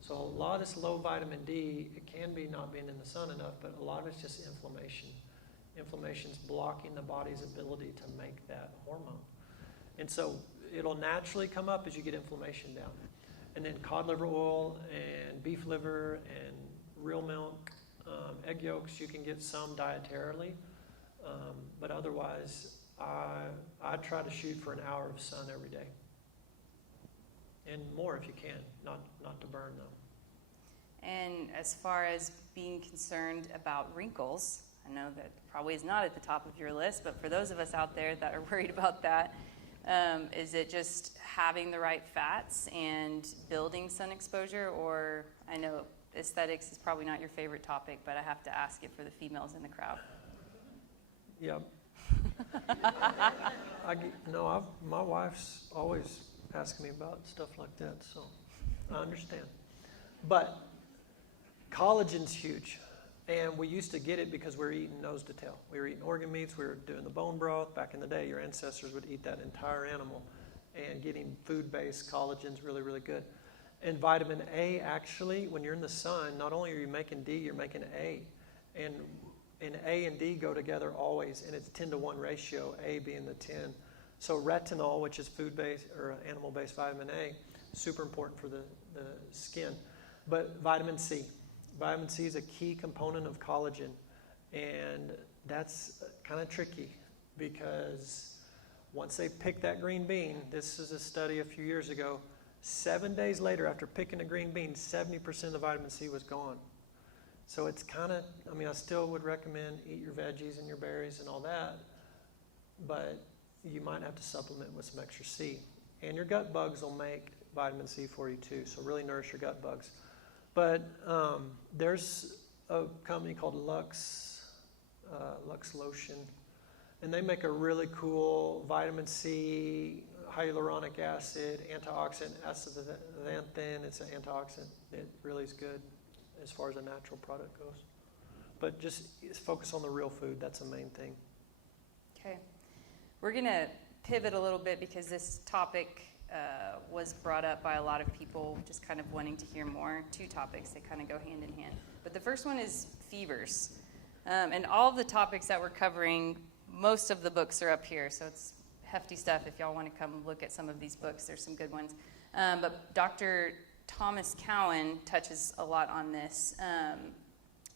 So a lot of this low vitamin D, it can be not being in the sun enough, but a lot of it's just inflammation. Inflammation's blocking the body's ability to make that hormone. And so it'll naturally come up as you get inflammation down. And then cod liver oil and beef liver and real milk, egg yolks, you can get some dietarily. But otherwise, I try to shoot for an hour of sun every day. And more if you can, not to burn though. And as far as being concerned about wrinkles, I know that probably is not at the top of your list, but for those of us out there that are worried about that, is it just having the right fats and building sun exposure? Or I know aesthetics is probably not your favorite topic, but I have to ask it for the females in the crowd. Yeah. My wife's always asking me about stuff like that, so I understand. But collagen's huge. And we used to get it because we were eating nose to tail. We were eating organ meats. We were doing the bone broth. Back in the day, your ancestors would eat that entire animal. And getting food-based collagen's really, really good. And vitamin A, actually, when you're in the sun, not only are you making D, you're making A. And A and D go together always, and it's 10-to-1 ratio, A being the 10. So retinol, which is food-based or animal-based vitamin A, super important for the skin. But vitamin C. Vitamin C is a key component of collagen, and that's kind of tricky because once they pick that green bean, this is a study a few years ago, 7 days later after picking a green bean, 70% of the vitamin C was gone. So it's kind of, I still would recommend eat your veggies and your berries and all that, but you might have to supplement with some extra C. And your gut bugs will make vitamin C for you too, so really nourish your gut bugs. But there's a company called Lux Lotion, and they make a really cool vitamin C, hyaluronic acid, antioxidant, astaxanthin. It's an antioxidant. It really is good as far as a natural product goes. But just focus on the real food. That's the main thing. Okay. We're going to pivot a little bit because this topic was brought up by a lot of people just kind of wanting to hear more. Two topics that kind of go hand in hand. But the first one is fevers. And all of the topics that we're covering, most of the books are up here. So it's hefty stuff if y'all want to come look at some of these books. There's some good ones. But Dr. Thomas Cowan touches a lot on this.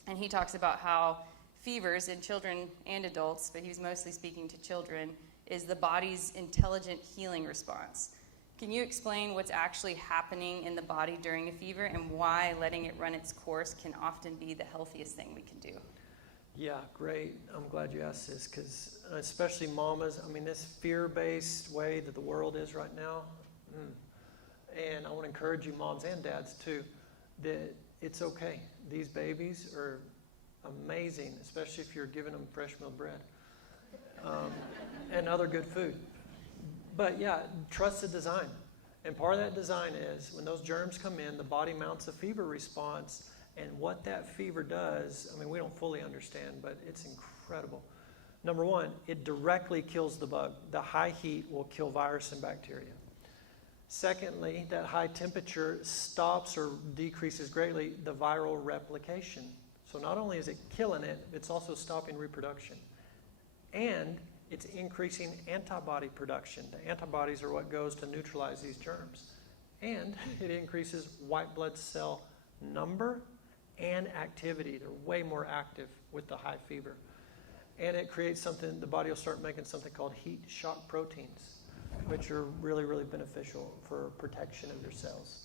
And he talks about how fevers in children and adults, but he was mostly speaking to children, is the body's intelligent healing response. Can you explain what's actually happening in the body during a fever and why letting it run its course can often be the healthiest thing we can do? Yeah, great. I'm glad you asked this because especially mamas, this fear-based way that the world is right now. And I want to encourage you moms and dads too, that it's okay. These babies are amazing, especially if you're giving them fresh milled bread and other good food. But yeah, trust the design. And part of that design is when those germs come in, the body mounts a fever response. And what that fever does, I mean, we don't fully understand, but it's incredible. Number one, it directly kills the bug. The high heat will kill virus and bacteria. Secondly, that high temperature stops or decreases greatly the viral replication. So not only is it killing it, it's also stopping reproduction. And it's increasing antibody production. The antibodies are what goes to neutralize these germs. And it increases white blood cell number and activity. They're way more active with the high fever. And it creates something, the body will start making something called heat shock proteins, which are really, really beneficial for protection of your cells.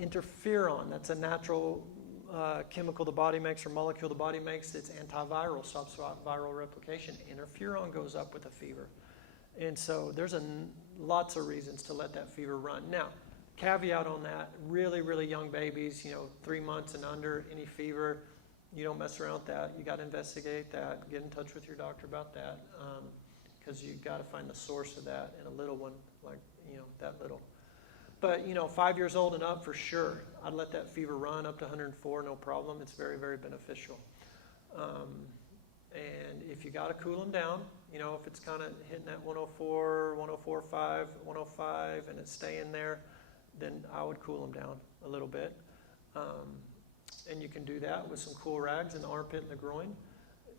Interferon, that's a natural chemical the body makes or molecule the body makes. It's antiviral, stops viral replication. Interferon goes up with a fever. And so there's lots of reasons to let that fever run. Now, caveat on that, really, really young babies, 3 months and under, any fever, you don't mess around with that. You got to investigate that, get in touch with your doctor about that, because you got to find the source of that in a little one, like, that little. But, 5 years old and up, for sure, I'd let that fever run up to 104, no problem. It's very, very beneficial. And if you got to cool them down, if it's kind of hitting that 104, 104.5, 105, and it's staying there, then I would cool them down a little bit. And you can do that with some cool rags in the armpit and the groin.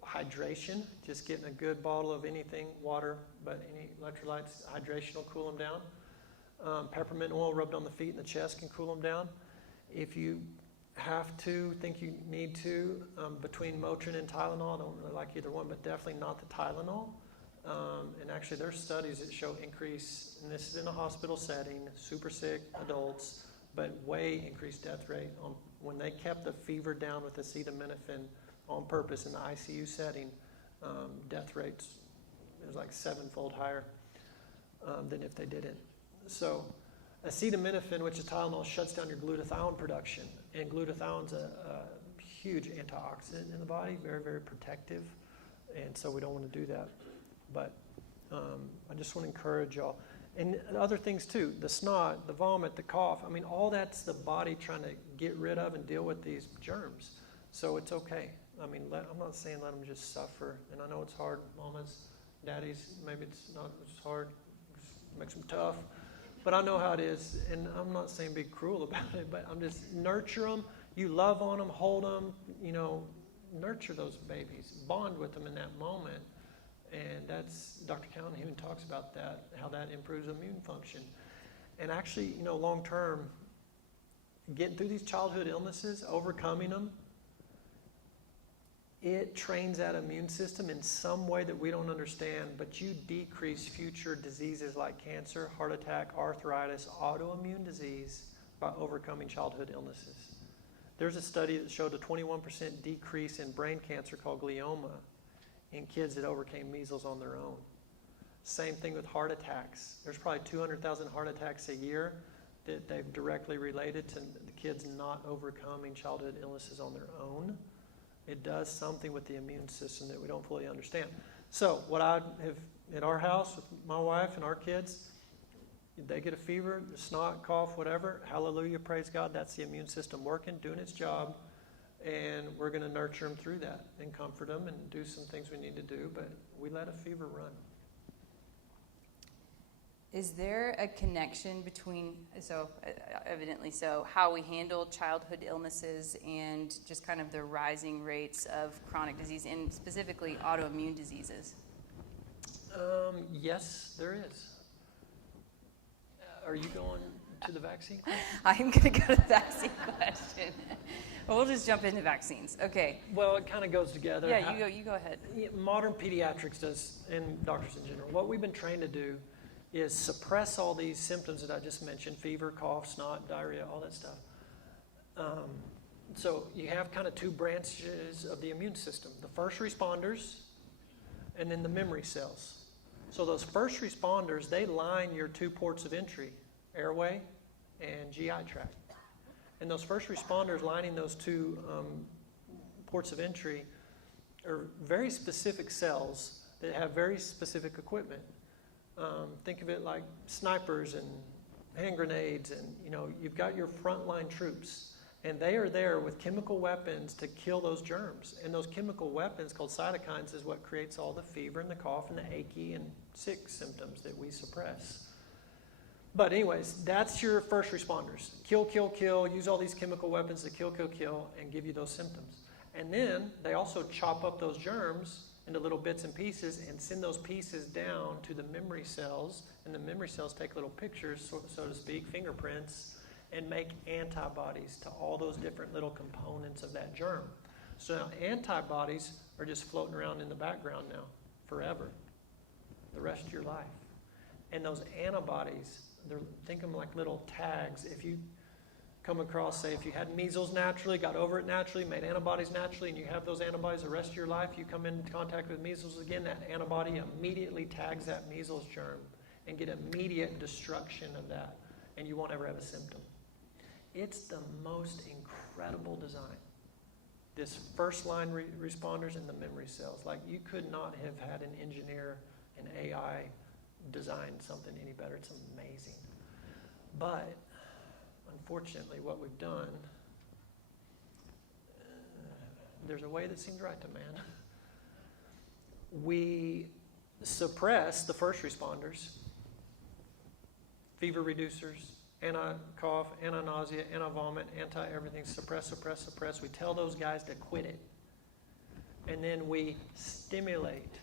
Hydration, just getting a good bottle of anything, water, but any electrolytes, hydration will cool them down. Peppermint oil rubbed on the feet and the chest can cool them down. If you have to, think you need to, between Motrin and Tylenol, I don't really like either one, but definitely not the Tylenol. And actually there's studies that show increase, and this is in a hospital setting, super sick adults, but way increased death rate when they kept the fever down with acetaminophen on purpose in the ICU setting. Death rates, it was like 7-fold higher than if they didn't. So acetaminophen, which is Tylenol, shuts down your glutathione production. And glutathione's a huge antioxidant in the body, very, very protective. And so we don't want to do that. But I just want to encourage y'all. And other things too, the snot, the vomit, the cough, I mean, all that's the body trying to get rid of and deal with these germs. So it's okay. I mean, I'm not saying let them just suffer. And I know it's hard, mamas, daddies, maybe it's not as hard, it makes them tough. But I know how it is, and I'm not saying be cruel about it, but I'm just nurture them. You love on them, hold them, nurture those babies, bond with them in that moment. And that's, Dr. Cowan even talks about that, how that improves immune function. And actually, long term, getting through these childhood illnesses, overcoming them, it trains that immune system in some way that we don't understand, but you decrease future diseases like cancer, heart attack, arthritis, autoimmune disease by overcoming childhood illnesses. There's a study that showed a 21% decrease in brain cancer called glioma in kids that overcame measles on their own. Same thing with heart attacks. There's probably 200,000 heart attacks a year that they've directly related to the kids not overcoming childhood illnesses on their own. It does something with the immune system that we don't fully understand. So what I have at our house with my wife and our kids, they get a fever, snot, cough, whatever, hallelujah, praise God, that's the immune system working, doing its job. And we're going to nurture them through that and comfort them and do some things we need to do, but we let a fever run. Is there a connection between, evidently so, how we handle childhood illnesses and just kind of the rising rates of chronic disease and specifically autoimmune diseases? Yes, there is. Are you going to the vaccine question? I'm going to go to the vaccine question. We'll just jump into vaccines. Okay. Well, it kind of goes together. Yeah, you go ahead. Modern pediatrics does, and doctors in general, what we've been trained to do is suppress all these symptoms that I just mentioned, fever, cough, snot, diarrhea, all that stuff. So you have kind of two branches of the immune system, the first responders and then the memory cells. So those first responders, they line your two ports of entry, airway and GI tract. And those first responders lining those two ports of entry are very specific cells that have very specific equipment. Think of it like snipers and hand grenades, and you've got your frontline troops, and they are there with chemical weapons to kill those germs. And those chemical weapons called cytokines is what creates all the fever and the cough and the achy and sick symptoms that we suppress. But anyways, that's your first responders. Kill, kill, kill, use all these chemical weapons to kill, kill, kill, and give you those symptoms. And then they also chop up those germs into little bits and pieces and send those pieces down to the memory cells. And the memory cells take little pictures, so to speak, fingerprints, and make antibodies to all those different little components of that germ. So now antibodies are just floating around in the background now, forever, the rest of your life. And those antibodies, think of them like little tags. If you come across, say, if you had measles naturally, got over it naturally, made antibodies naturally, and you have those antibodies the rest of your life, you come into contact with measles again, that antibody immediately tags that measles germ and get immediate destruction of that, and you won't ever have a symptom. It's the most incredible design. This first line responders and the memory cells. Like, you could not have had an engineer, an AI, design something any better. It's amazing. But unfortunately, what we've done, there's a way that seems right to man. We suppress the first responders, fever reducers, anti-cough, anti-nausea, anti-vomit, anti-everything, suppress, suppress, suppress. We tell those guys to quit it. And then we stimulate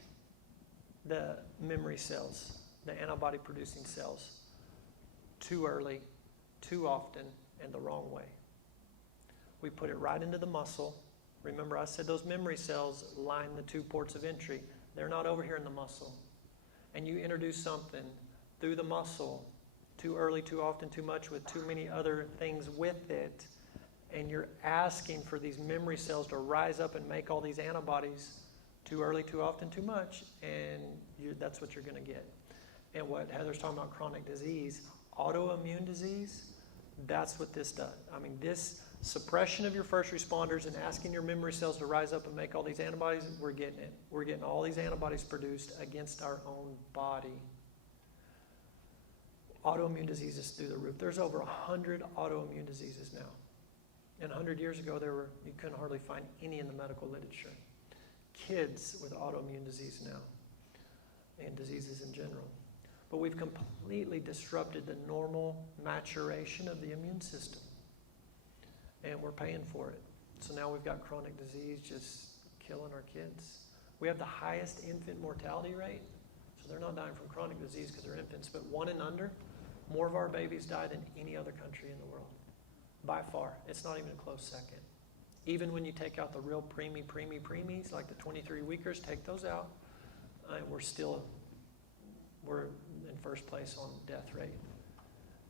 the memory cells, the antibody-producing cells, too early, too often, and the wrong way. We put it right into the muscle. Remember, I said those memory cells line the two ports of entry. They're not over here in the muscle. And you introduce something through the muscle too early, too often, too much, with too many other things with it, and you're asking for these memory cells to rise up and make all these antibodies too early, too often, too much, and that's what you're going to get. And what Heather's talking about, chronic disease, autoimmune disease, that's what this does. I mean, this suppression of your first responders and asking your memory cells to rise up and make all these antibodies, we're getting it. We're getting all these antibodies produced against our own body. Autoimmune diseases through the roof. There's over 100 autoimmune diseases now. And 100 years ago, you couldn't hardly find any in the medical literature. Kids with autoimmune disease now, and diseases in general. But we've completely disrupted the normal maturation of the immune system. And we're paying for it. So now we've got chronic disease just killing our kids. We have the highest infant mortality rate. So they're not dying from chronic disease because they're infants, but 1 and under, more of our babies die than any other country in the world. By far. It's not even a close second. Even when you take out the real preemies, like the 23-weekers, take those out, we're in first place on death rate.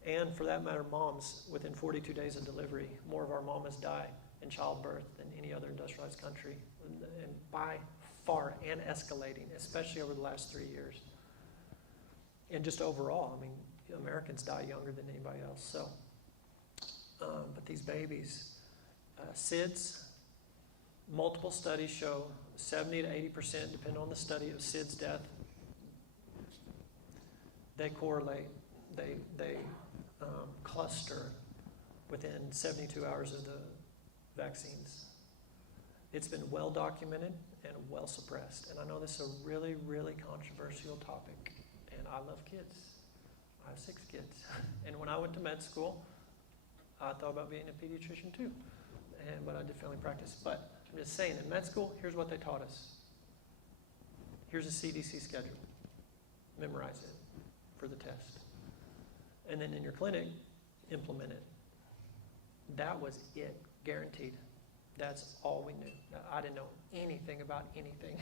And for that matter, moms, within 42 days of delivery, more of our mamas die in childbirth than any other industrialized country. And by far, and escalating, especially over the last 3 years. And just overall, I mean, Americans die younger than anybody else. So, but these babies, SIDS, multiple studies show 70 to 80%, depending on the study, of SIDS death. They correlate, they cluster within 72 hours of the vaccines. It's been well documented and well suppressed. And I know this is a really, really controversial topic. And I love kids. I have 6 kids. And when I went to med school, I thought about being a pediatrician too. But I did family practice. But I'm just saying, in med school, here's what they taught us. Here's a CDC schedule. Memorize it for the test. And then in your clinic, implement it. That was it, guaranteed. That's all we knew. I didn't know anything about anything.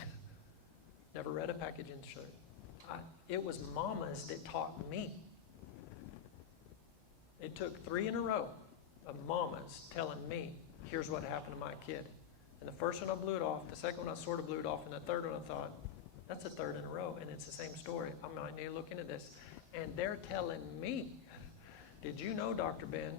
Never read a package insert. It was mamas that taught me. It took 3 in a row of mamas telling me, here's what happened to my kid. And the first one I blew it off, the second one I sort of blew it off, and the third one I thought, that's a 3rd in a row, and it's the same story. I might need to look into this. And they're telling me, did you know, Dr. Ben,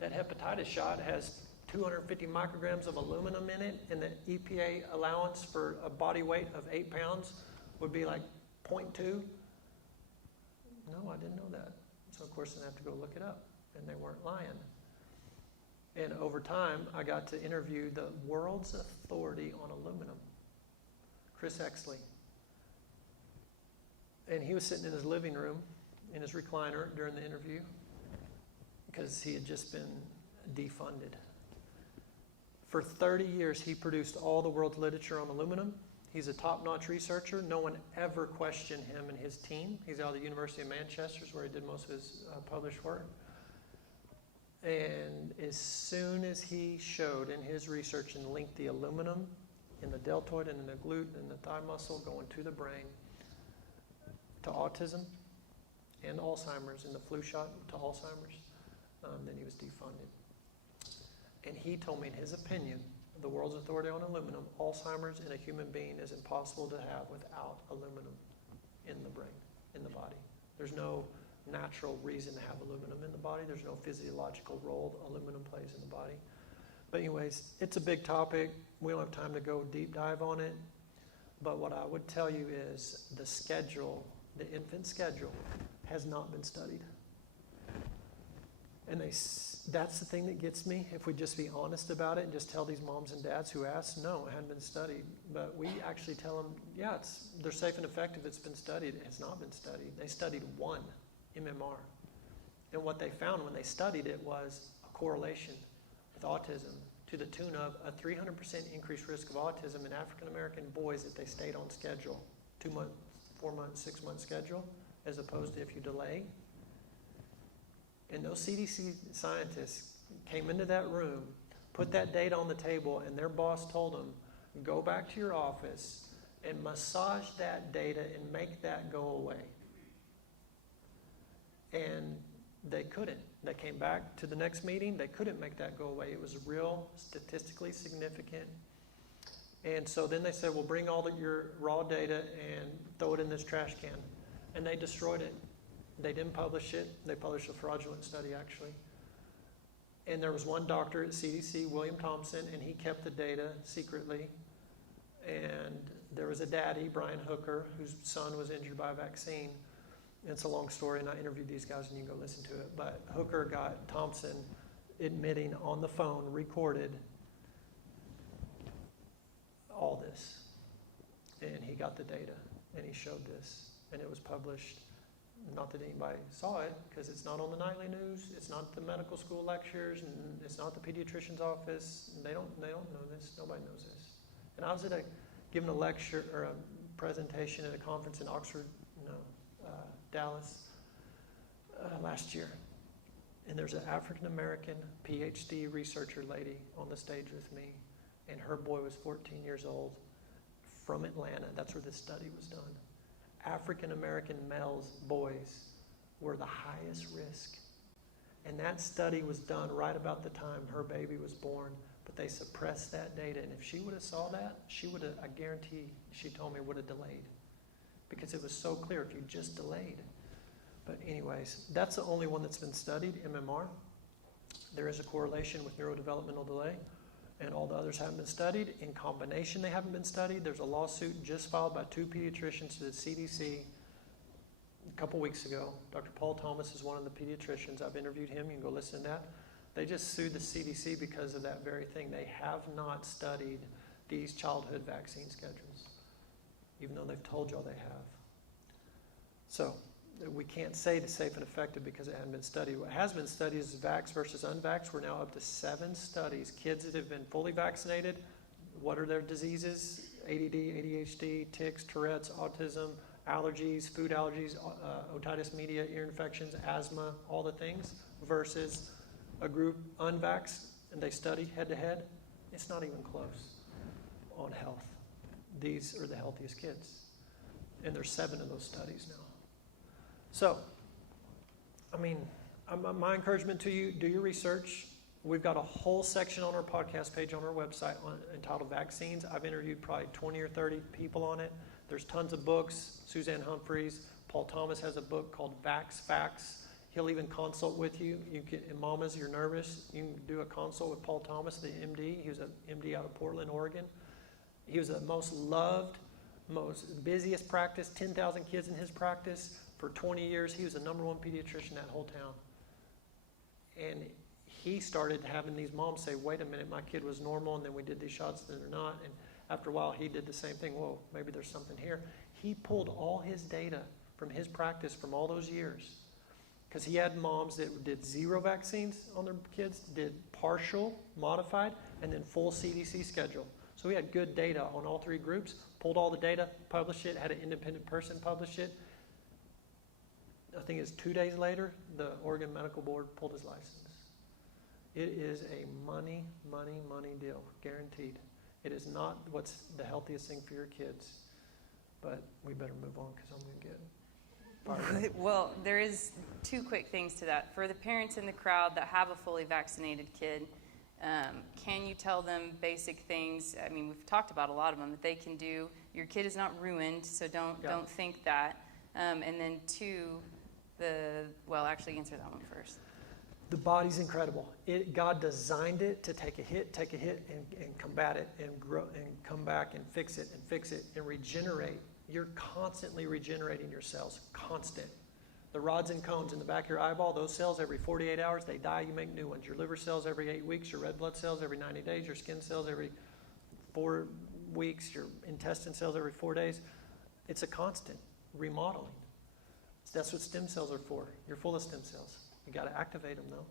that hepatitis shot has 250 micrograms of aluminum in it, and the EPA allowance for a body weight of 8 pounds would be like 0.2? No, I didn't know that. So of course I have to go look it up, and they weren't lying. And over time, I got to interview the world's authority on aluminum, Chris Exley. And he was sitting in his living room, in his recliner during the interview, because he had just been defunded. For 30 years, he produced all the world's literature on aluminum. He's a top-notch researcher. No one ever questioned him and his team. He's out of the University of Manchester, where he did most of his published work. And as soon as he showed in his research and linked the aluminum in the deltoid and in the glute and the thigh muscle going to the brain, to autism and Alzheimer's, and the flu shot to Alzheimer's, then he was defunded. And he told me, in his opinion, the world's authority on aluminum, Alzheimer's in a human being is impossible to have without aluminum in the brain, in the body. There's no natural reason to have aluminum in the body. There's no physiological role aluminum plays in the body. But anyways, it's a big topic. We don't have time to go deep dive on it. But what I would tell you is the schedule, the infant schedule, has not been studied. And that's the thing that gets me. If we just be honest about it and just tell these moms and dads who ask, no, it hadn't been studied. But we actually tell them, yeah, they're safe and effective. It's been studied. It has not been studied. They studied one MMR. And what they found when they studied it was a correlation with autism to the tune of a 300% increased risk of autism in African American boys if they stayed on schedule, 2 month, 4 month, 6 month schedule, as opposed to if you delay. And those CDC scientists came into that room, put that data on the table, and their boss told them, go back to your office and massage that data and make that go away. And they couldn't. They came back to the next meeting. They couldn't make that go away. It was real, statistically significant. And so then they said, well, bring all your raw data and throw it in this trash can. And they destroyed it. They didn't publish it. They published a fraudulent study, actually. And there was one doctor at CDC, William Thompson, and he kept the data secretly. And there was a daddy, Brian Hooker, whose son was injured by a vaccine. It's a long story, and I interviewed these guys, and you can go listen to it. But Hooker got Thompson admitting on the phone, recorded all this. And he got the data, and he showed this, and it was published. Not that anybody saw it, because it's not on the nightly news, it's not the medical school lectures, and it's not the pediatrician's office. They don't know this. Nobody knows this. And I was giving a lecture or a presentation at a conference in Dallas last year. And there's an African American PhD researcher lady on the stage with me, and her boy was 14 years old from Atlanta. That's where this study was done. African American males, boys, were the highest risk. And that study was done right about the time her baby was born, but they suppressed that data. And if she would have saw that, she would have, I guarantee, she told me, would have delayed. Because it was so clear if you just delayed. But anyways, that's the only one that's been studied, MMR. There is a correlation with neurodevelopmental delay. And all the others haven't been studied. In combination, they haven't been studied. There's a lawsuit just filed by 2 pediatricians to the CDC a couple weeks ago. Dr. Paul Thomas is one of the pediatricians. I've interviewed him. You can go listen to that. They just sued the CDC because of that very thing. They have not studied these childhood vaccine schedules, even though they've told y'all they have. So we can't say it's safe and effective because it hasn't been studied. What has been studied is vax versus unvax. We're now up to 7 studies. Kids that have been fully vaccinated, what are their diseases? ADD, ADHD, tics, Tourette's, autism, allergies, food allergies, otitis media, ear infections, asthma, all the things, versus a group unvaxxed, and they study head-to-head. It's not even close on health. These are the healthiest kids. And there's 7 of those studies now. So, I mean, my encouragement to you, do your research. We've got a whole section on our podcast page on our website entitled Vaccines. I've interviewed probably 20 or 30 people on it. There's tons of books. Suzanne Humphreys, Paul Thomas has a book called Vax Facts. He'll even consult with you. You can, and mamas, you're nervous, you can do a consult with Paul Thomas, the MD. He was an MD out of Portland, Oregon. He was the most loved, most busiest practice, 10,000 kids in his practice. For 20 years, he was the number one pediatrician in that whole town. And he started having these moms say, wait a minute, my kid was normal, and then we did these shots that are not. And after a while, he did the same thing. Whoa, maybe there's something here. He pulled all his data from his practice from all those years. Because he had moms that did 0 vaccines on their kids, did partial, modified, and then full CDC schedule. So we had good data on all 3 groups, pulled all the data, published it, had an independent person publish it. I think it's 2 days later, the Oregon Medical Board pulled his license. It is a money deal, guaranteed. It is not what's the healthiest thing for your kids. But we better move on because I'm going to get fired up. Well, there is 2 quick things to that. For the parents in the crowd that have a fully vaccinated kid, can you tell them basic things? I mean, we've talked about a lot of them that they can do. Your kid is not ruined, so don't think that. And then 2, actually answer that one first. The body's incredible. God designed it to take a hit and combat it and grow and come back and fix it and regenerate. You're constantly regenerating your cells, constant. The rods and cones in the back of your eyeball, those cells every 48 hours, they die, you make new ones. Your liver cells every 8 weeks, your red blood cells every 90 days, your skin cells every 4 weeks, your intestine cells every 4 days. It's a constant remodeling. That's what stem cells are for. You're full of stem cells. You got to activate them though.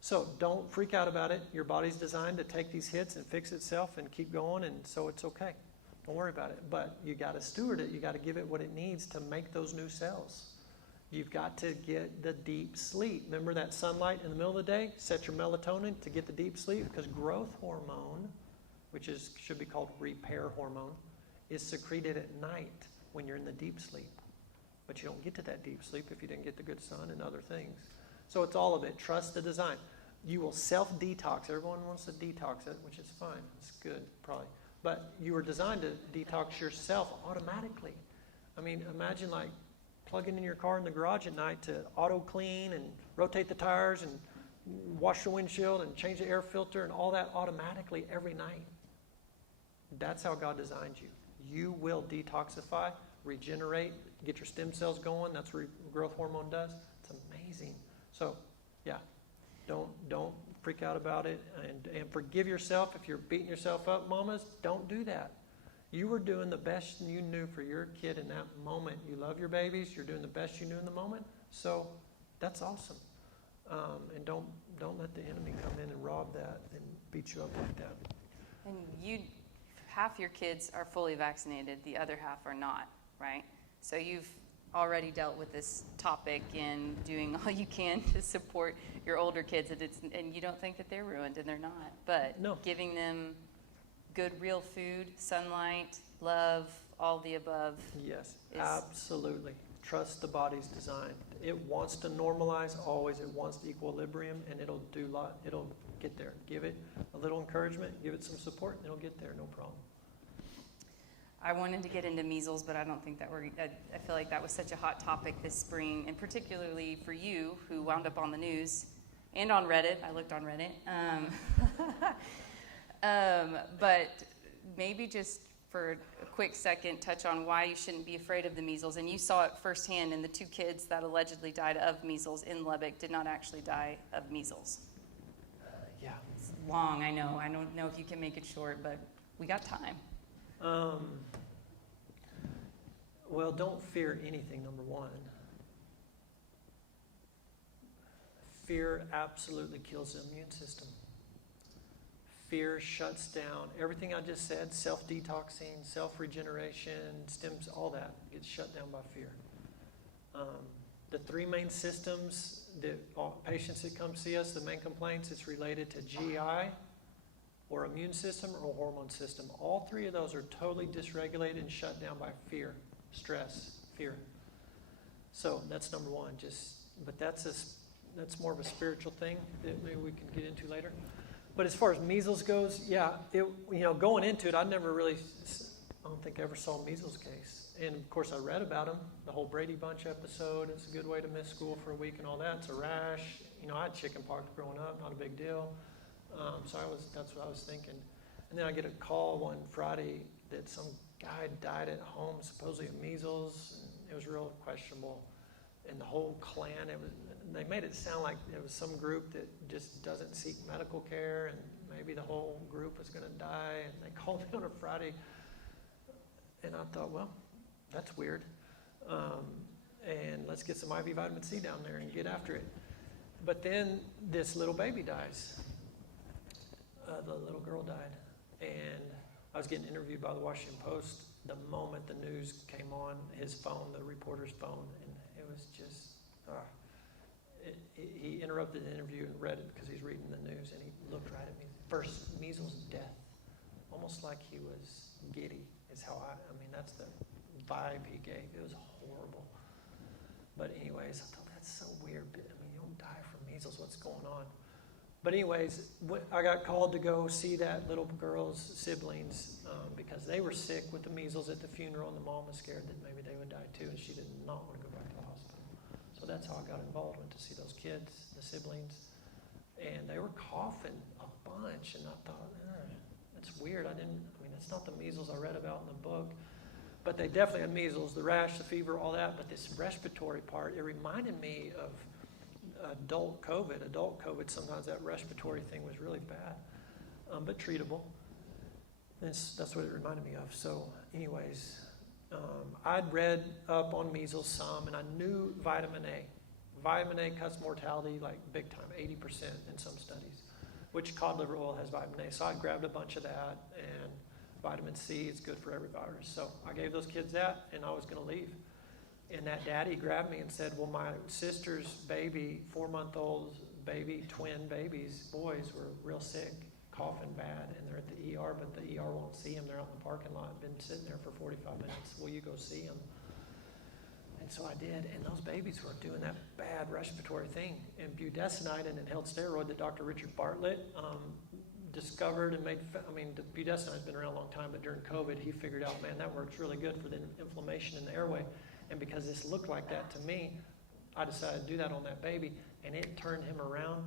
So don't freak out about it. Your body's designed to take these hits and fix itself and keep going, and so it's okay. Don't worry about it. But you got to steward it. You got to give it what it needs to make those new cells. You've got to get the deep sleep. Remember that sunlight in the middle of the day? Set your melatonin to get the deep sleep, because growth hormone, which should be called repair hormone, is secreted at night when you're in the deep sleep. But you don't get to that deep sleep if you didn't get the good sun and other things. So it's all of it. Trust the design. You will self-detox. Everyone wants to detox it, which is fine. It's good, probably. But you were designed to detox yourself automatically. I mean, imagine like plugging in your car in the garage at night to auto clean and rotate the tires and wash the windshield and change the air filter and all that automatically every night. That's how God designed you. You will detoxify, regenerate, get your stem cells going. That's what growth hormone does. It's amazing. So, yeah, don't freak out about it, and forgive yourself if you're beating yourself up, mamas. Don't do that. You were doing the best you knew for your kid in that moment. You love your babies. You're doing the best you knew in the moment. So that's awesome. And don't let the enemy come in and rob that and beat you up like that. And half your kids are fully vaccinated. The other half are not, right? So you've already dealt with this topic and doing all you can to support your older kids, and you don't think that they're ruined, and they're not. But no. Giving them good, real food, sunlight, love, all the above. Yes, absolutely. Trust the body's design. It wants to normalize always. It wants equilibrium, and it'll get there. Give it a little encouragement, give it some support, and it'll get there, no problem. I wanted to get into measles, but I don't think I feel like that was such a hot topic this spring, and particularly for you, who wound up on the news and on Reddit. I looked on Reddit. But maybe just for a quick second, touch on why you shouldn't be afraid of the measles. And you saw it firsthand, and the 2 kids that allegedly died of measles in Lubbock did not actually die of measles. Yeah. It's long, I know. I don't know if you can make it short, but we got time. Well, don't fear anything, number one. Fear absolutely kills the immune system. Fear shuts down everything I just said, self-detoxing, self-regeneration, stems, all that gets shut down by fear. The 3 main systems that patients that come see us, the main complaints, it's related to GI, or immune system, or hormone system. All 3 of those are totally dysregulated and shut down by fear, stress, fear. So that's number one. But that's more of a spiritual thing that maybe we can get into later. But as far as measles goes, yeah, going into it, I don't think I ever saw a measles case. And of course, I read about them, the whole Brady Bunch episode. It's a good way to miss school for a week and all that. It's a rash. I had chicken pox growing up, not a big deal. So that's what I was thinking. And then I get a call one Friday that some guy died at home, supposedly of measles. And it was real questionable. and the whole clan. They made it sound like it was some group that just doesn't seek medical care, and maybe the whole group was going to die. And they called me on a Friday, and I thought, well, that's weird. And let's get some IV vitamin C down there and get after it. But then this little baby dies. The little girl died. And I was getting interviewed by the Washington Post the moment the news came on his phone, the reporter's phone, and it was just, he interrupted the interview and read it because he's reading the news, and he looked right at me. First, measles death, almost like he was giddy, is how I mean, that's the vibe he gave. It was horrible. But anyways, I thought that's so weird. I mean, you don't die from measles. What's going on? But anyways, I got called to go see that little girl's siblings because they were sick with the measles at the funeral, and the mom was scared that maybe they would die too, and she did not want to go back to the hospital. So that's how I got involved, went to see those kids, the siblings, and they were coughing a bunch, and I thought, that's weird. I mean, it's not the measles I read about in the book, but they definitely had measles, the rash, the fever, all that, but this respiratory part, it reminded me of adult COVID, sometimes that respiratory thing was really bad, but treatable. That's what it reminded me of. So anyways, I'd read up on measles some, and I knew vitamin A. Vitamin A cuts mortality like big time, 80% in some studies, which cod liver oil has vitamin A. So I grabbed a bunch of that, and vitamin C is good for every virus. So I gave those kids that, and I was going to leave. And that daddy grabbed me and said, well, my sister's baby, 4-month-old baby, twin babies, boys, were real sick, coughing bad, and they're at the ER, but the ER won't see them. They're out in the parking lot, been sitting there for 45 minutes. Will you go see them? And so I did, and those babies were doing that bad respiratory thing. And budesonide, an inhaled steroid that Dr. Richard Bartlett discovered and made, the budesonide's been around a long time, but during COVID, he figured out, man, that works really good for the inflammation in the airway. And because this looked like that to me, I decided to do that on that baby, and it turned him around.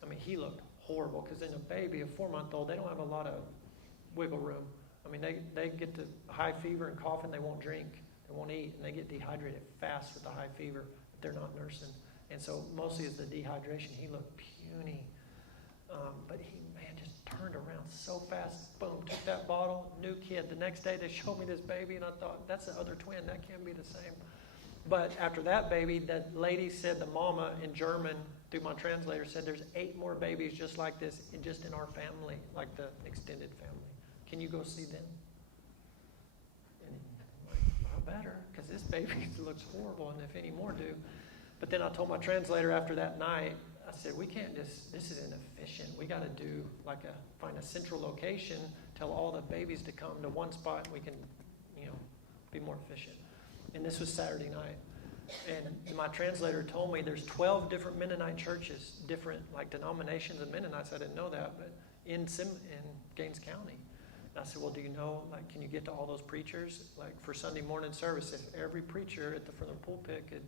I mean, he looked horrible, because in a baby, a 4-month-old, they don't have a lot of wiggle room. I mean, they get to high fever and coughing, they won't drink, they won't eat, and they get dehydrated fast with the high fever. They're not nursing. And so mostly it's the dehydration. He looked puny. But he, man, just turned around so fast. Boom, took that bottle, new kid. The next day they showed me this baby, and I thought, that's the other twin. That can't be the same. But after that baby, that lady said, the mama in German, through my translator, said there's 8 more babies just like this just in our family, like the extended family. Can you go see them? And I'm like, I better, because this baby looks horrible, and if any more do. But then I told my translator after that night, I said, we can't just, this is inefficient. We got to do find a central location, tell all the babies to come to one spot, and we can, be more efficient. And this was Saturday night. And my translator told me there's 12 different Mennonite churches, different denominations of Mennonites. I didn't know that, but in Gaines County. And I said, well, do you know, can you get to all those preachers? For Sunday morning service, if every preacher at the front of the pulpit could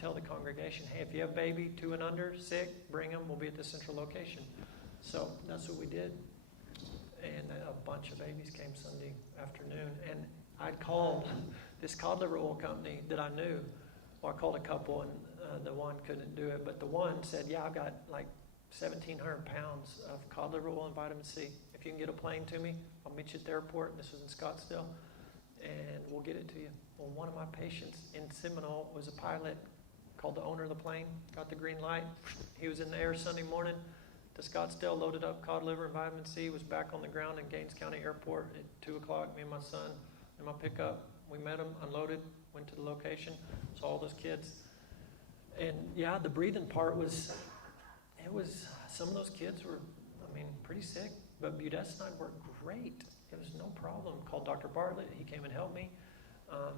tell the congregation, hey, if you have a baby 2 and under, sick, bring them. We'll be at the central location. So that's what we did. And a bunch of babies came Sunday afternoon. And I'd called this cod liver oil company that I knew. Well, I called a couple, and the one couldn't do it. But the one said, yeah, I've got 1,700 pounds of cod liver oil and vitamin C. If you can get a plane to me, I'll meet you at the airport. This was in Scottsdale. And we'll get it to you. Well, one of my patients in Seminole was a pilot, called the owner of the plane, got the green light. He was in the air Sunday morning to Scottsdale, loaded up cod liver and vitamin C, was back on the ground in Gaines County Airport at 2 o'clock, me and my son in my pickup. We met him, unloaded, went to the location, saw all those kids. And yeah, the breathing part some of those kids were, pretty sick, but budesonide worked great. It was no problem. Called Dr. Bartlett. He came and helped me.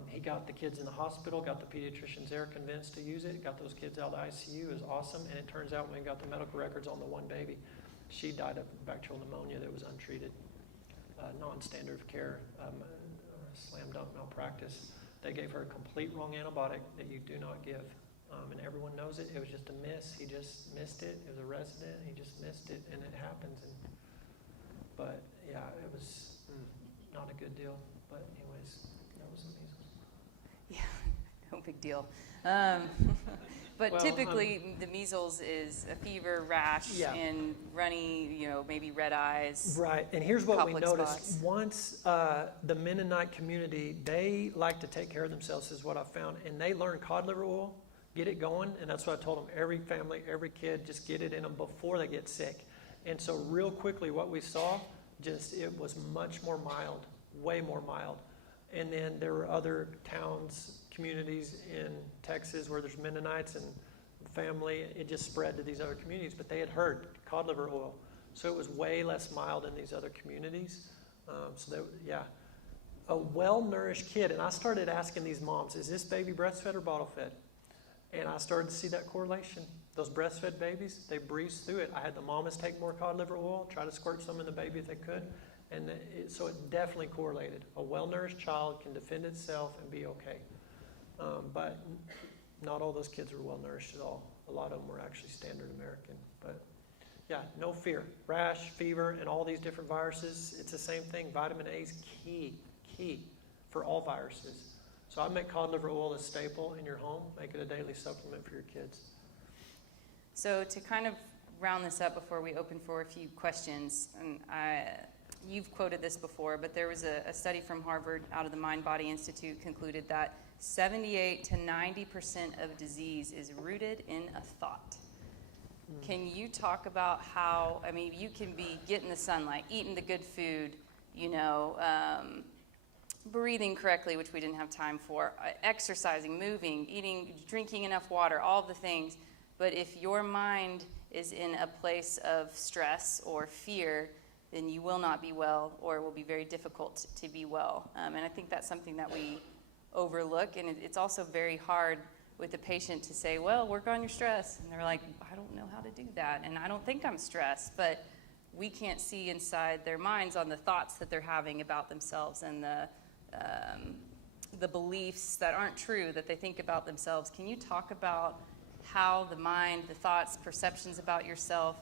He got the kids in the hospital, got the pediatricians there convinced to use it, got those kids out of the ICU. It was awesome. And it turns out when we got the medical records on the one baby, she died of bacterial pneumonia that was untreated, non-standard of care, slam dunk malpractice. They gave her a complete wrong antibiotic that you do not give. And everyone knows it. It was just a miss. He just missed it. It was a resident. He just missed it, and it happens. But yeah, it was not a good deal. But anyways, that was the measles. Yeah, no big deal. Um, but Well, typically, the measles is a fever, rash, Yeah. and runny, maybe red eyes. Right, and here's what we Complex noticed. spots. Once the Mennonite community, they like to take care of themselves, is what I found, and they learn cod liver oil, get it going, and that's what I told them. Every family, every kid, just get it in them before they get sick. And so real quickly, what we saw, it was much more mild, way more mild. And then there were other towns, communities in Texas where there's Mennonites and family. It just spread to these other communities, but they had heard cod liver oil. So it was way less mild in these other communities. A well-nourished kid. And I started asking these moms, is this baby breastfed or bottle fed? And I started to see that correlation. Those breastfed babies, they breezed through it. I had the mamas take more cod liver oil, try to squirt some in the baby if they could. And so it definitely correlated. A well-nourished child can defend itself and be okay. But not all those kids were well-nourished at all. A lot of them were actually standard American. But yeah, no fear. Rash, fever, and all these different viruses, it's the same thing. Vitamin A is key for all viruses. So I make cod liver oil a staple in your home. Make it a daily supplement for your kids. So to kind of round this up before we open for a few questions, and you've quoted this before, but there was a study from Harvard out of the Mind Body Institute concluded that 78 to 90% of disease is rooted in a thought. Can you talk about how, you can be getting the sunlight, eating the good food, breathing correctly, which we didn't have time for, exercising, moving, eating, drinking enough water, all the things. But if your mind is in a place of stress or fear, then you will not be well, or it will be very difficult to be well. And I think that's something that we overlook. And it's also very hard with the patient to say, well, work on your stress. And they're like, I don't know how to do that. And I don't think I'm stressed. But we can't see inside their minds on the thoughts that they're having about themselves and the beliefs that aren't true that they think about themselves. Can you talk about how the mind, the thoughts, perceptions about yourself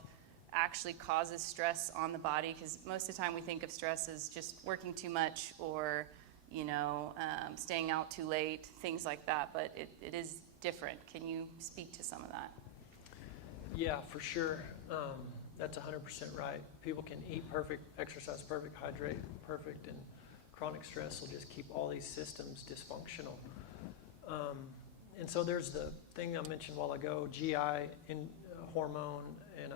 actually causes stress on the body? Because most of the time we think of stress as just working too much or, staying out too late, things like that. But it is different. Can you speak to some of that? Yeah, for sure. That's 100% right. People can eat perfect, exercise perfect, hydrate perfect, and chronic stress will just keep all these systems dysfunctional. And so there's the thing I mentioned a while ago, GI, hormone, and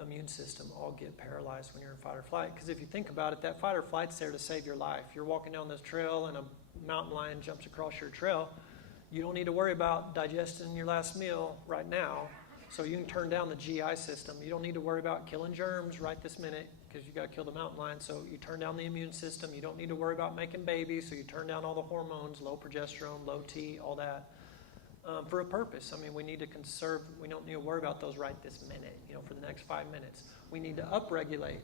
immune system all get paralyzed when you're in fight or flight. Because if you think about it, that fight or flight's there to save your life. You're walking down this trail and a mountain lion jumps across your trail. You don't need to worry about digesting your last meal right now. So you can turn down the GI system. You don't need to worry about killing germs right this minute because you got to kill the mountain lion. So you turn down the immune system. You don't need to worry about making babies. So you turn down all the hormones, low progesterone, low T, all that, for a purpose. We need to conserve. We don't need to worry about those right this minute, for the next 5 minutes. We need to upregulate.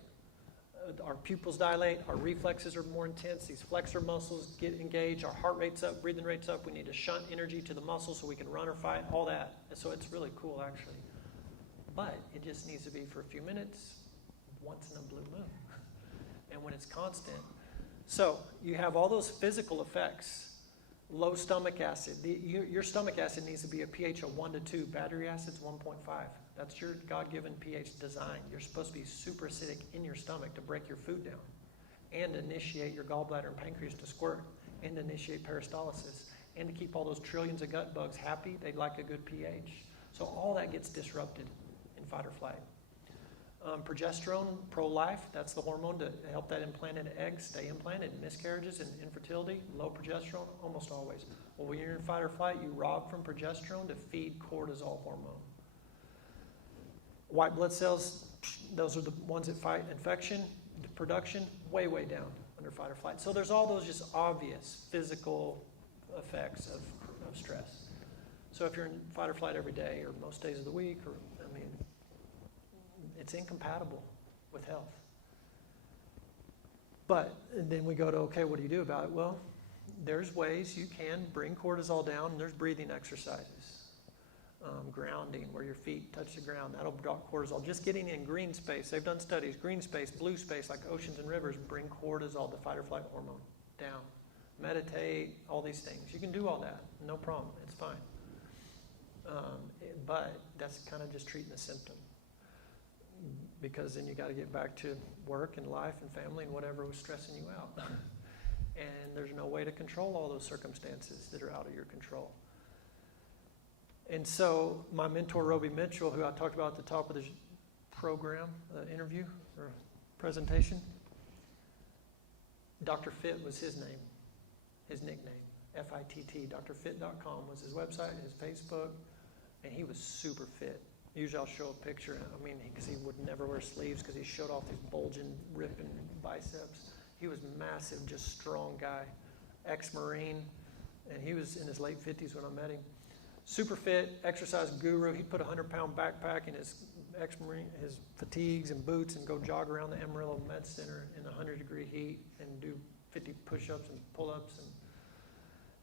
Our pupils dilate. Our reflexes are more intense. These flexor muscles get engaged. Our heart rate's up, breathing rate's up. We need to shunt energy to the muscles so we can run or fight, all that. And so it's really cool, actually. But it just needs to be for a few minutes, once in a blue moon. And when it's constant. So you have all those physical effects. Low stomach acid. Your stomach acid needs to be a pH of 1 to 2. Battery acid's 1.5. That's your God-given pH design. You're supposed to be super acidic in your stomach to break your food down and initiate your gallbladder and pancreas to squirt and initiate peristalsis and to keep all those trillions of gut bugs happy. They'd like a good pH. So all that gets disrupted in fight or flight. Progesterone, pro-life, that's the hormone to help that implanted egg stay implanted. Miscarriages and infertility, low progesterone, almost always. Well, when you're in fight or flight, you rob from progesterone to feed cortisol hormone. White blood cells, those are the ones that fight infection, production, way, way down under fight or flight. So there's all those just obvious physical effects of stress. So if you're in fight or flight every day or most days of the week, it's incompatible with health. But then we go to, okay, what do you do about it? Well, there's ways you can bring cortisol down, and there's breathing exercises. Grounding, where your feet touch the ground, that'll drop cortisol. Just getting in green space, they've done studies, green space, blue space, like oceans and rivers, bring cortisol, the fight or flight hormone, down. meditate, all these things. You can do all that, no problem, it's fine. But that's kind of just treating the symptom. Because then you got to get back to work and life and family and whatever was stressing you out. And there's no way to control all those circumstances that are out of your control. And so my mentor, Roby Mitchell, who I talked about at the top of the program, interview or presentation, Dr. Fit was his name, his nickname, F-I-T-T. drfit.com was his website, his Facebook, and he was super fit. Usually I'll show a picture, I mean, because he would never wear sleeves because he showed off these bulging, ripping biceps. He was massive, just strong guy, ex-Marine, and he was in his late 50s when I met him. Super fit, exercise guru. He'd put a 100-pound backpack in his ex-Marine, his fatigues and boots and go jog around the Amarillo Med Center in 100-degree heat and do 50 push-ups and pull-ups.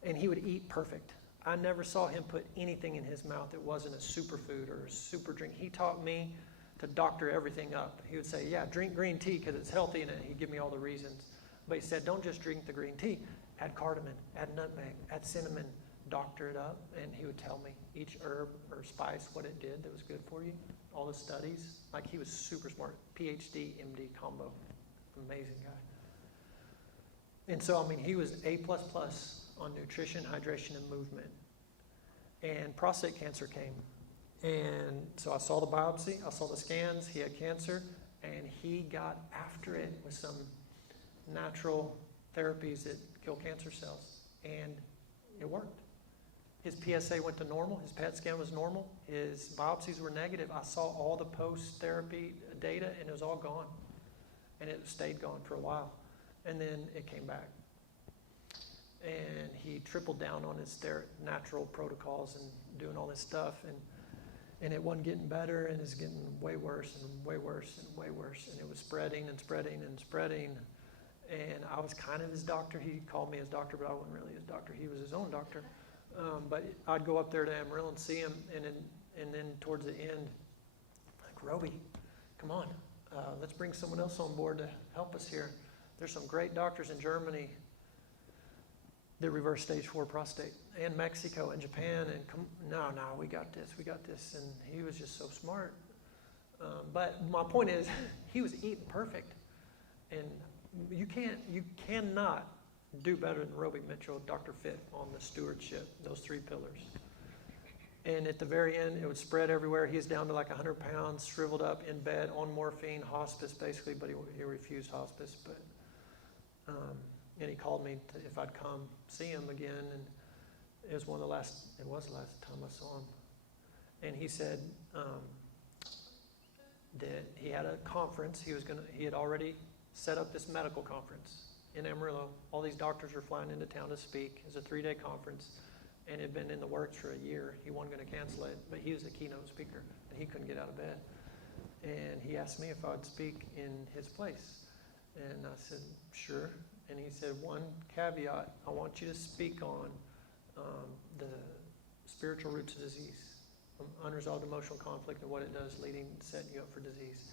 And he would eat perfect. I never saw him put anything in his mouth that wasn't a superfood or a super drink. He taught me to doctor everything up. He would say, yeah, drink green tea because it's healthy, and he'd give me all the reasons. But he said, don't just drink the green tea. Add cardamom, add nutmeg, add cinnamon, doctor it up. And he would tell me each herb or spice, what it did that was good for you. All the studies. Like, he was super smart. PhD, MD combo. Amazing guy. And so, I mean, he was A++ on nutrition, hydration, and movement. And prostate cancer came. And so I saw the biopsy, I saw the scans, he had cancer, and he got after it with some natural therapies that kill cancer cells. And it worked. His PSA went to normal, his PET scan was normal, his biopsies were negative. I saw all the post-therapy data, and it was all gone. And it stayed gone for a while. And then it came back. And he tripled down on his natural protocols and doing all this stuff. And it wasn't getting better, and it's getting way worse and way worse and way worse. And it was spreading and spreading and spreading. And I was kind of his doctor. He called me his doctor, but I wasn't really his doctor. He was his own doctor. But I'd go up there to Amarillo and see him. And then towards the end, like, Roby, come on. Let's bring someone else on board to help us here. There's some great doctors in Germany that reverse stage 4 prostate, and Mexico and Japan, and no, we got this. And he was just so smart. But my point is, he was eating perfect. And you cannot do better than Roby Mitchell, Dr. Fit, on the stewardship, those 3 pillars. And at the very end, it would spread everywhere. He was down to like 100 pounds, shriveled up in bed on morphine, hospice basically, but he refused hospice. But and he called me if I'd come see him again, and it was the last time I saw him. And he said that he had a conference. He had already set up this medical conference in Amarillo. All these doctors were flying into town to speak. It was a 3-day conference, and it had been in the works for a year. He wasn't going to cancel it, but he was the keynote speaker, and he couldn't get out of bed. And he asked me if I would speak in his place. And I said, sure. And he said, one caveat, I want you to speak on the spiritual roots of disease, unresolved emotional conflict and what it does setting you up for disease.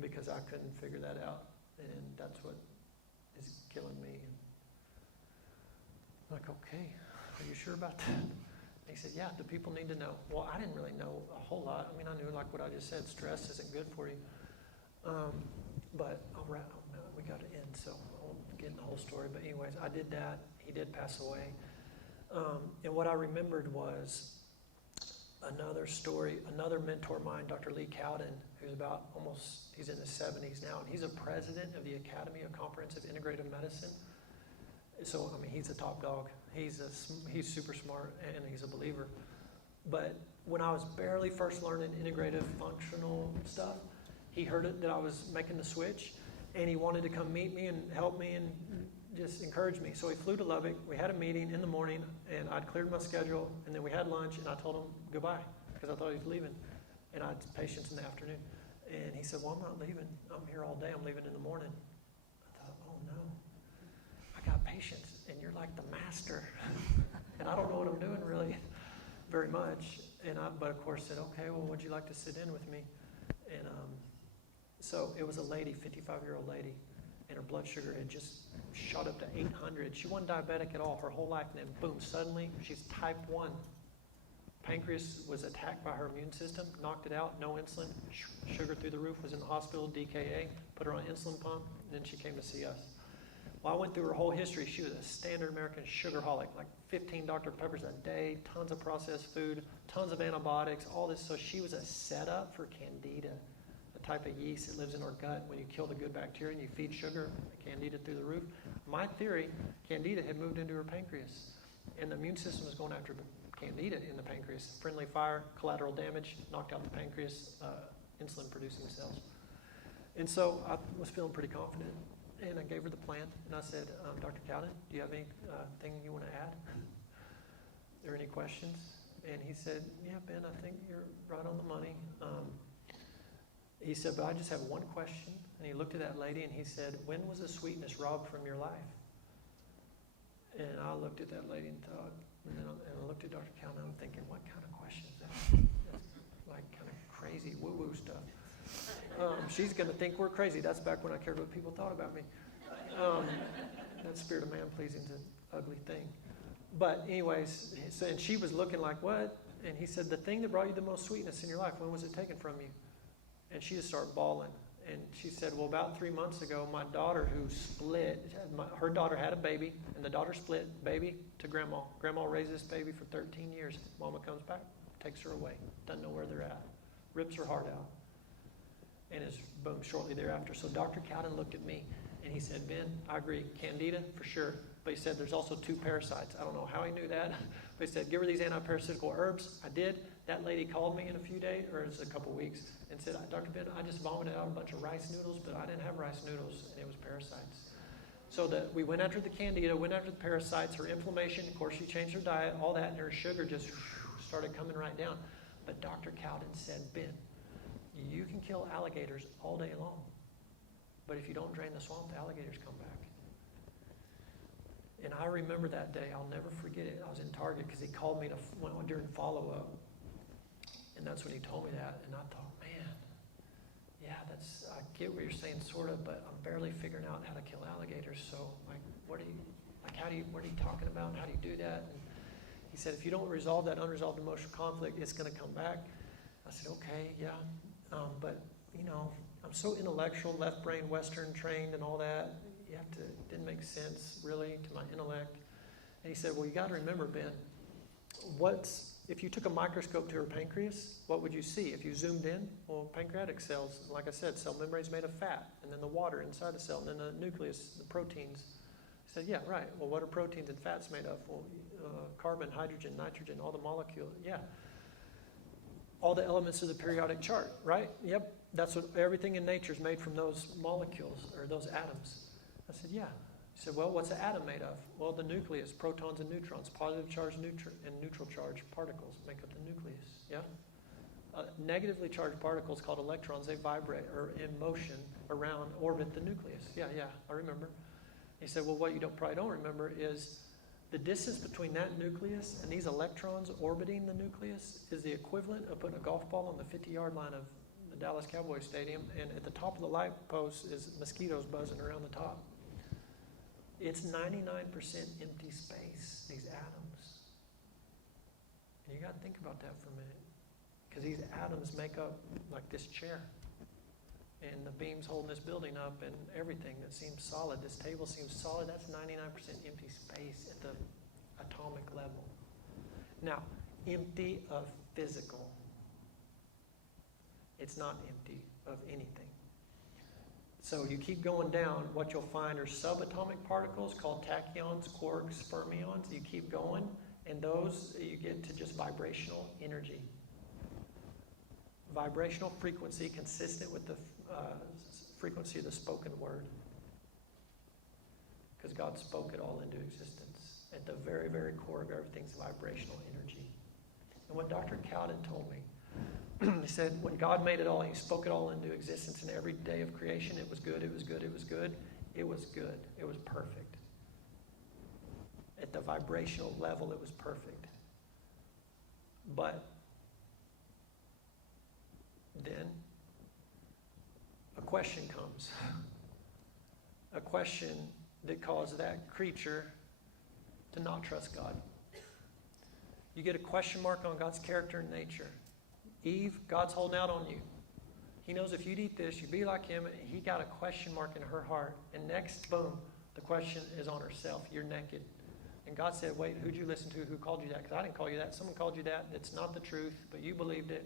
Because I couldn't figure that out, and that's what is killing me. And I'm like, okay, are you sure about that? And he said, yeah, the people need to know. Well, I didn't really know a whole lot. I mean, I knew, like what I just said, stress isn't good for you. But we got to end, so I won't get in the whole story. But anyways, I did that. He did pass away. And what I remembered was another story, another mentor of mine, Dr. Lee Cowden, who's he's in his 70s now, and he's a president of the Academy of Comprehensive Integrative Medicine. So, I mean, he's a top dog. He's super smart, and he's a believer. But when I was barely first learning integrative functional stuff, he heard that I was making the switch, and he wanted to come meet me and help me and just encourage me. So he flew to Lubbock. We had a meeting in the morning, and I'd cleared my schedule, and then we had lunch, and I told him goodbye because I thought he was leaving, and I had patients in the afternoon. And he said, well, I'm not leaving. I'm here all day. I'm leaving in the morning. I thought, oh, no. I got patients, and you're like the master. And I don't know what I'm doing really very much. But of course said, okay, well, would you like to sit in with me? And so it was a lady, 55-year-old lady, and her blood sugar had just shot up to 800. She wasn't diabetic at all her whole life, and then boom, suddenly she's type 1. Pancreas was attacked by her immune system, knocked it out, no insulin, sugar through the roof, was in the hospital, DKA, put her on an insulin pump, and then she came to see us. Well, I went through her whole history. She was a standard American sugarholic, like 15 Dr. Peppers a day, tons of processed food, tons of antibiotics, all this. So she was a setup for Candida, a type of yeast that lives in our gut. When you kill the good bacteria and you feed sugar, Candida through the roof. My theory, Candida had moved into her pancreas, and the immune system was going after the Candida in the pancreas. Friendly fire, collateral damage, knocked out the pancreas, insulin-producing cells. And so I was feeling pretty confident, and I gave her the plan, and I said, Dr. Cowden, do you have anything you want to add? Are there any questions? And he said, yeah, Ben, I think you're right on the money. He said, but I just have one question. And he looked at that lady, and he said, when was the sweetness robbed from your life? And I looked at that lady and thought, and I looked at Dr. Cowden, and I'm thinking, what kind of question is that? That's like kind of crazy woo-woo stuff. She's going to think we're crazy. That's back when I cared what people thought about me. That spirit of man pleasing is an ugly thing. But anyways, so, and she was looking like, what? And he said, the thing that brought you the most sweetness in your life, when was it taken from you? And she just started bawling. And she said, well, about 3 months ago, my daughter who split, her daughter had a baby, and the daughter split, baby to grandma. Grandma raised this baby for 13 years. Mama comes back, takes her away, doesn't know where they're at, rips her heart out, and is boom shortly thereafter. So Dr. Cowden looked at me, and he said, Ben, I agree, Candida for sure. But he said, there's also 2 parasites. I don't know how he knew that, but he said, give her these anti-parasitical herbs. I did. That lady called me in a few days, or it was a couple weeks, and said, Dr. Ben, I just vomited out a bunch of rice noodles, but I didn't have rice noodles, and it was parasites. So that we went after the Candida, went after the parasites, her inflammation, of course she changed her diet, all that, and her sugar just started coming right down. But Dr. Cowden said, Ben, you can kill alligators all day long, but if you don't drain the swamp, the alligators come back. And I remember that day, I'll never forget it. I was in Target because he called me during follow-up, and that's when he told me that, and I thought, man, yeah, I get what you're saying, sort of, but I'm barely figuring out how to kill alligators. So, what are you talking about? How do you do that? And he said, if you don't resolve that unresolved emotional conflict, it's going to come back. I said, okay, yeah, but I'm so intellectual, left brain, Western trained, and all that. It didn't make sense really to my intellect. And he said, well, you got to remember, Ben, if you took a microscope to her pancreas, what would you see? If you zoomed in, well, pancreatic cells, like I said, cell membrane is made of fat, and then the water inside the cell, and then the nucleus, the proteins. He said, yeah, right. Well, what are proteins and fats made of? Well, carbon, hydrogen, nitrogen, all the molecules. Yeah. All the elements of the periodic chart, right? Yep. That's what everything in nature is made from those molecules, or those atoms. I said, yeah. He said, well, what's the atom made of? Well, the nucleus, protons and neutrons, positive charge and neutral charge particles make up the nucleus, yeah? Negatively charged particles called electrons, they vibrate or in motion around, orbit the nucleus. Yeah, I remember. He said, well, what you probably don't remember is the distance between that nucleus and these electrons orbiting the nucleus is the equivalent of putting a golf ball on the 50-yard line of the Dallas Cowboys Stadium, and at the top of the light post is mosquitoes buzzing around the top. It's 99% empty space, these atoms. And you got to think about that for a minute. Because these atoms make up like this chair. And the beams holding this building up and everything that seems solid. This table seems solid. That's 99% empty space at the atomic level. Now, empty of physical. It's not empty of anything. So you keep going down, what you'll find are subatomic particles called tachyons, quarks, fermions. You keep going, and those you get to just vibrational energy. Vibrational frequency consistent with the frequency of the spoken word. Because God spoke it all into existence. At the very, very core of everything's vibrational energy. And what Dr. Cowden told me, he said, when God made it all, he spoke it all into existence, and every day of creation, it was good, it was good, it was good. It was good. It was perfect. At the vibrational level, it was perfect. But then a question comes. a question that caused that creature to not trust God. You get a question mark on God's character and nature. Eve, God's holding out on you. He knows if you'd eat this, you'd be like him. He got a question mark in her heart. And next, boom, the question is on herself. You're naked. And God said, wait, who'd you listen to? Who called you that? Because I didn't call you that. Someone called you that. It's not the truth, but you believed it.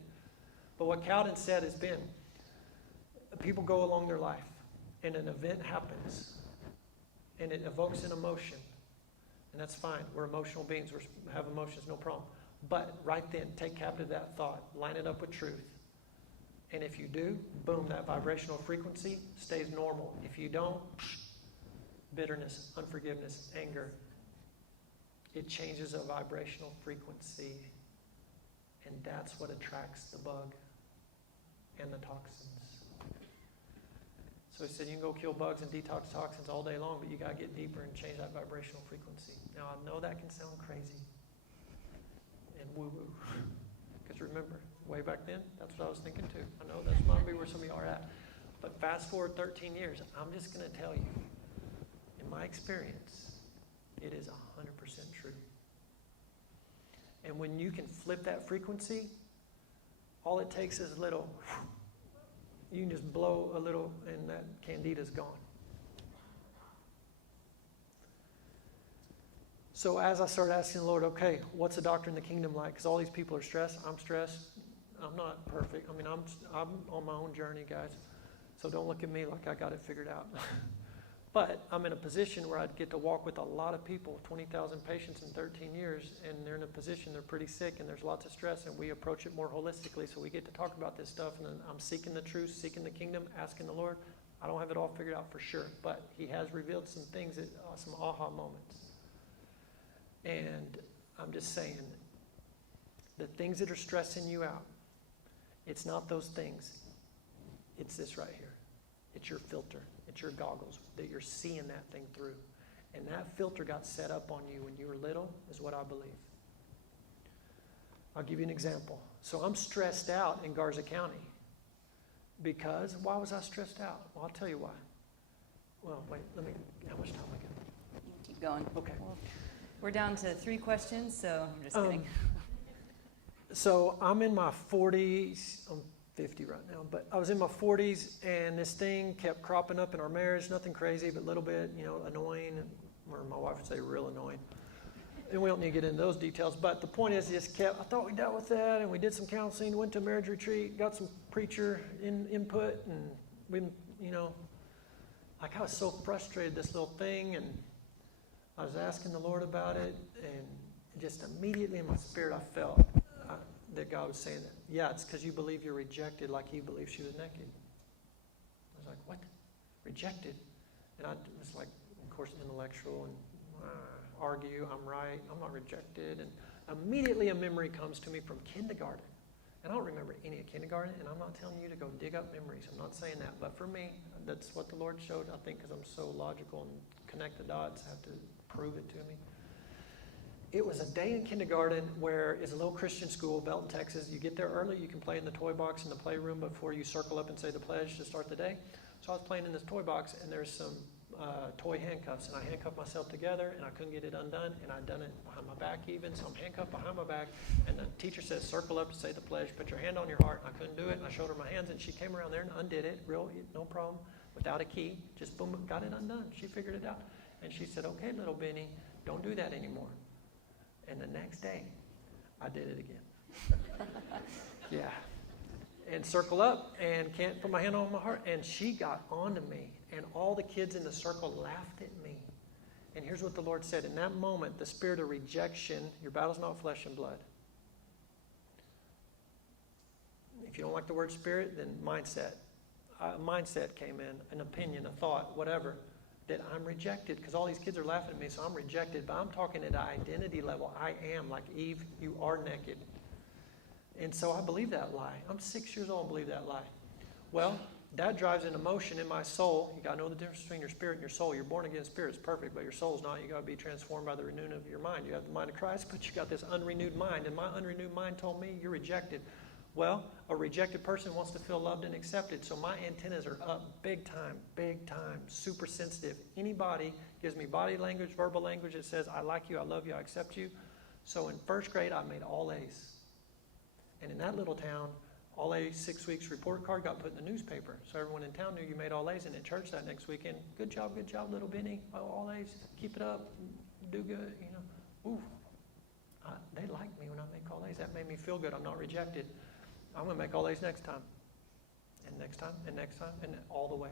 But what Cowden said has been, people go along their life, and an event happens, and it evokes an emotion. And that's fine. We're emotional beings. We have emotions, no problem. But right then, take captive that thought. Line it up with truth. And if you do, boom, that vibrational frequency stays normal. If you don't, bitterness, unforgiveness, anger, it changes a vibrational frequency. And that's what attracts the bug and the toxins. So he said you can go kill bugs and detox toxins all day long, but you got to get deeper and change that vibrational frequency. Now, I know that can sound crazy and woo-woo. Because remember, way back then, that's what I was thinking too. I know that's probably where some of you are at. But fast forward 13 years, I'm just going to tell you, in my experience, it is 100% true. And when you can flip that frequency, all it takes is a little, you can just blow a little and that candida's gone. So as I started asking the Lord, okay, what's a doctor in the kingdom like? Because all these people are stressed. I'm stressed. I'm not perfect. I mean, I'm on my own journey, guys. So don't look at me like I got it figured out. But I'm in a position where I'd get to walk with a lot of people, 20,000 patients in 13 years, and they're in a position, they're pretty sick, and there's lots of stress, and we approach it more holistically, so we get to talk about this stuff, and then I'm seeking the truth, seeking the kingdom, asking the Lord. I don't have it all figured out for sure, but he has revealed some things, some aha moments. And I'm just saying, the things that are stressing you out, it's not those things. It's this right here. It's your filter. It's your goggles that you're seeing that thing through. And that filter got set up on you when you were little, is what I believe. I'll give you an example. So I'm stressed out in Garza County. Because, why was I stressed out? Well, I'll tell you why. Well, wait, how much time I got? You can keep going. Okay. Well, we're down to 3 questions, so I'm just kidding. So I'm in my 40s. I'm 50 right now, but I was in my 40s, and this thing kept cropping up in our marriage. Nothing crazy, but a little bit, annoying, or my wife would say real annoying. And we don't need to get into those details, but the point is, I thought we dealt with that, and we did some counseling, went to a marriage retreat, got some preacher input, and we, I was so frustrated, this little thing, and I was asking the Lord about it, and just immediately in my spirit, I felt that God was saying that, yeah, it's because you believe you're rejected like he believed she was naked. I was like, what? Rejected? And I was like, of course, intellectual and argue, I'm right, I'm not rejected. And immediately a memory comes to me from kindergarten. And I don't remember any of kindergarten, and I'm not telling you to go dig up memories. I'm not saying that. But for me, that's what the Lord showed, I think, because I'm so logical and connect the dots, have to prove it to me. It was a day in kindergarten where it's a little Christian school, Belton, Texas. You get there early, you can play in the toy box in the playroom before you circle up and say the pledge to start the day. So I was playing in this toy box, and there's some toy handcuffs, and I handcuffed myself together, and I couldn't get it undone, and I'd done it behind my back even, so I'm handcuffed behind my back, and the teacher says, circle up to say the pledge, put your hand on your heart. I couldn't do it, and I showed her my hands, and she came around there and undid it, no problem, without a key, just boom, got it undone. She figured it out, and she said, okay, little Benny, don't do that anymore. And the next day, I did it again. Yeah. And circle up and can't put my hand on my heart. And she got onto me. And all the kids in the circle laughed at me. And here's what the Lord said. In that moment, the spirit of rejection, your battle's not flesh and blood. If you don't like the word spirit, then mindset. Mindset came in, an opinion, a thought, whatever. That I'm rejected, because all these kids are laughing at me, so I'm rejected. But I'm talking at an identity level. I am, like Eve, you are naked. And so I believe that lie. I'm 6 years old and believe that lie. Well, that drives an emotion in my soul. You got to know the difference between your spirit and your soul. Your born again spirit's perfect, but your soul's not. You got to be transformed by the renewing of your mind. You have the mind of Christ, but you got this unrenewed mind. And my unrenewed mind told me, you're rejected. Well, a rejected person wants to feel loved and accepted. So my antennas are up big time, super sensitive. Anybody gives me body language, verbal language that says, I like you, I love you, I accept you. So in first grade, I made all A's. And in that little town, all A's 6 weeks report card got put in the newspaper. So everyone in town knew you made all A's. And in church that next weekend, good job, little Benny. Oh, all A's, keep it up, do good, you know. Ooh, they like me when I make all A's. That made me feel good. I'm not rejected. I'm going to make all A's next time. And next time, and next time, and all the way.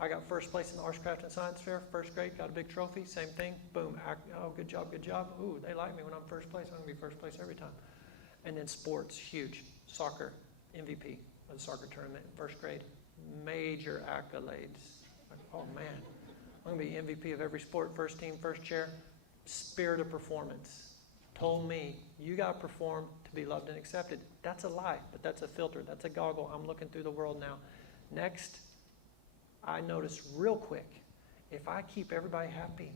I got first place in the Arts, Craft, and Science Fair, first grade, got a big trophy, same thing, boom, oh, good job. Ooh, they like me when I'm first place. I'm going to be first place every time. And then sports, huge. Soccer, MVP of the soccer tournament, first grade, major accolades. Like, oh man, I'm going to be MVP of every sport, first team, first chair. Spirit of performance told me, you got to perform to be loved and accepted. That's a lie, but that's a filter. That's a goggle. I'm looking through the world now. Next, I noticed real quick, if I keep everybody happy,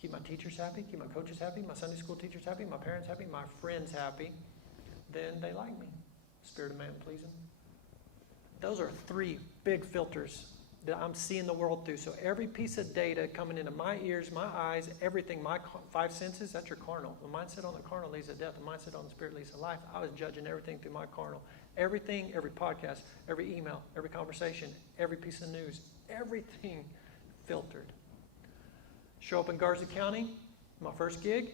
keep my teachers happy, keep my coaches happy, my Sunday school teachers happy, my parents happy, my friends happy, then they like me. Spirit of man pleasing. Those are 3 big filters that I'm seeing the world through. So every piece of data coming into my ears, my eyes, everything, my 5 senses, that's your carnal. The mindset on the carnal leads to death. The mindset on the spirit leads to life. I was judging everything through my carnal. Everything, every podcast, every email, every conversation, every piece of news, everything filtered. Show up in Garza County, my first gig.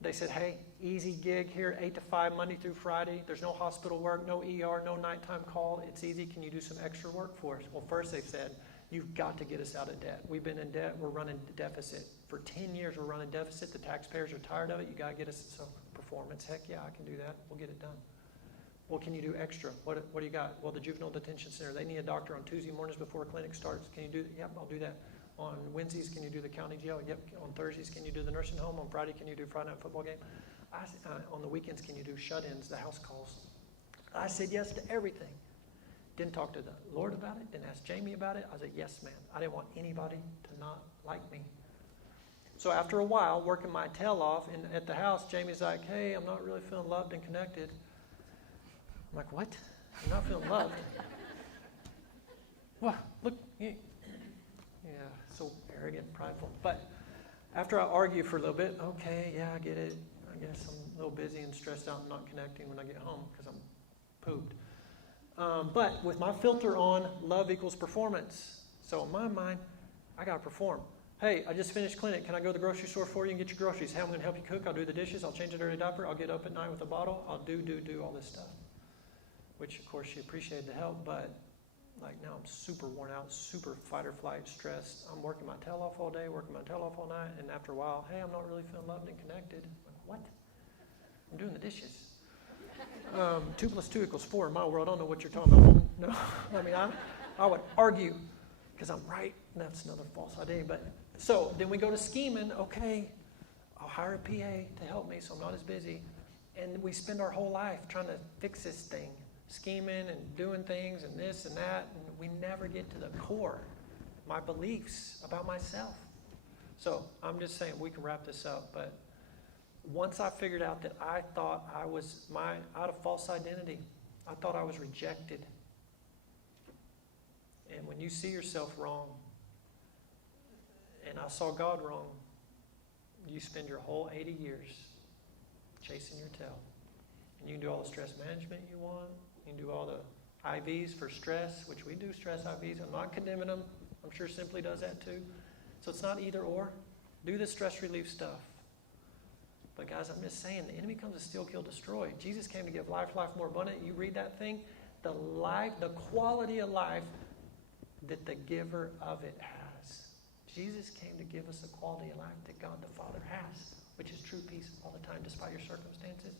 They said, hey, easy gig here, 8 to 5, Monday through Friday. There's no hospital work, no ER, no nighttime call. It's easy. Can you do some extra work for us? Well, first they said, you've got to get us out of debt. We've been in debt. We're running deficit. For 10 years, we're running deficit. The taxpayers are tired of it. You got to get us some performance. Heck yeah, I can do that. We'll get it done. Well, can you do extra? What do you got? Well, the juvenile detention center, they need a doctor on Tuesday mornings before clinic starts. Can you do that? Yep, I'll do that. On Wednesdays, can you do the county jail? Yep. On Thursdays, can you do the nursing home? On Friday, can you do Friday night football game? On the weekends, can you do shut-ins, the house calls? I said yes to everything. Didn't talk to the Lord about it. Didn't ask Jamie about it. I said, yes, man. I didn't want anybody to not like me. So after a while, working my tail off at the house, Jamie's like, hey, I'm not really feeling loved and connected. I'm like, what? I'm not feeling loved? Well, look, yeah, so arrogant and prideful. But after I argue for a little bit, okay, yeah, I get it. I guess I'm a little busy and stressed out and not connecting when I get home because I'm pooped. But with my filter on, love equals performance. So in my mind, I got to perform. Hey, I just finished clinic. Can I go to the grocery store for you and get your groceries? Hey, I'm going to help you cook. I'll do the dishes. I'll change a dirty diaper. I'll get up at night with a bottle. I'll do all this stuff. Which, of course, she appreciated the help, but like now I'm super worn out, super fight or flight, stressed. I'm working my tail off all day, working my tail off all night, and after a while, hey, I'm not really feeling loved and connected. Like, what? I'm doing the dishes. 2 + 2 = 4 in my world. I don't know what you're talking about. No, I mean, I would argue because I'm right, and that's another false identity. But so then we go to scheming. Okay, I'll hire a PA to help me so I'm not as busy. And we spend our whole life trying to fix this thing, scheming and doing things and this and that, and we never get to the core, my beliefs about myself. So I'm just saying we can wrap this up, but once I figured out that I thought I was out of false identity, I thought I was rejected. And when you see yourself wrong, and I saw God wrong, you spend your whole 80 years chasing your tail. And you can do all the stress management you want. You can do all the IVs for stress, which we do stress IVs. I'm not condemning them. I'm sure Simply does that too. So it's not either or. Do the stress relief stuff. But guys, I'm just saying, the enemy comes to steal, kill, destroy. Jesus came to give life, life more abundant. You read that thing, the quality of life that the giver of it has. Jesus came to give us the quality of life that God the Father has, which is true peace all the time, despite your circumstances.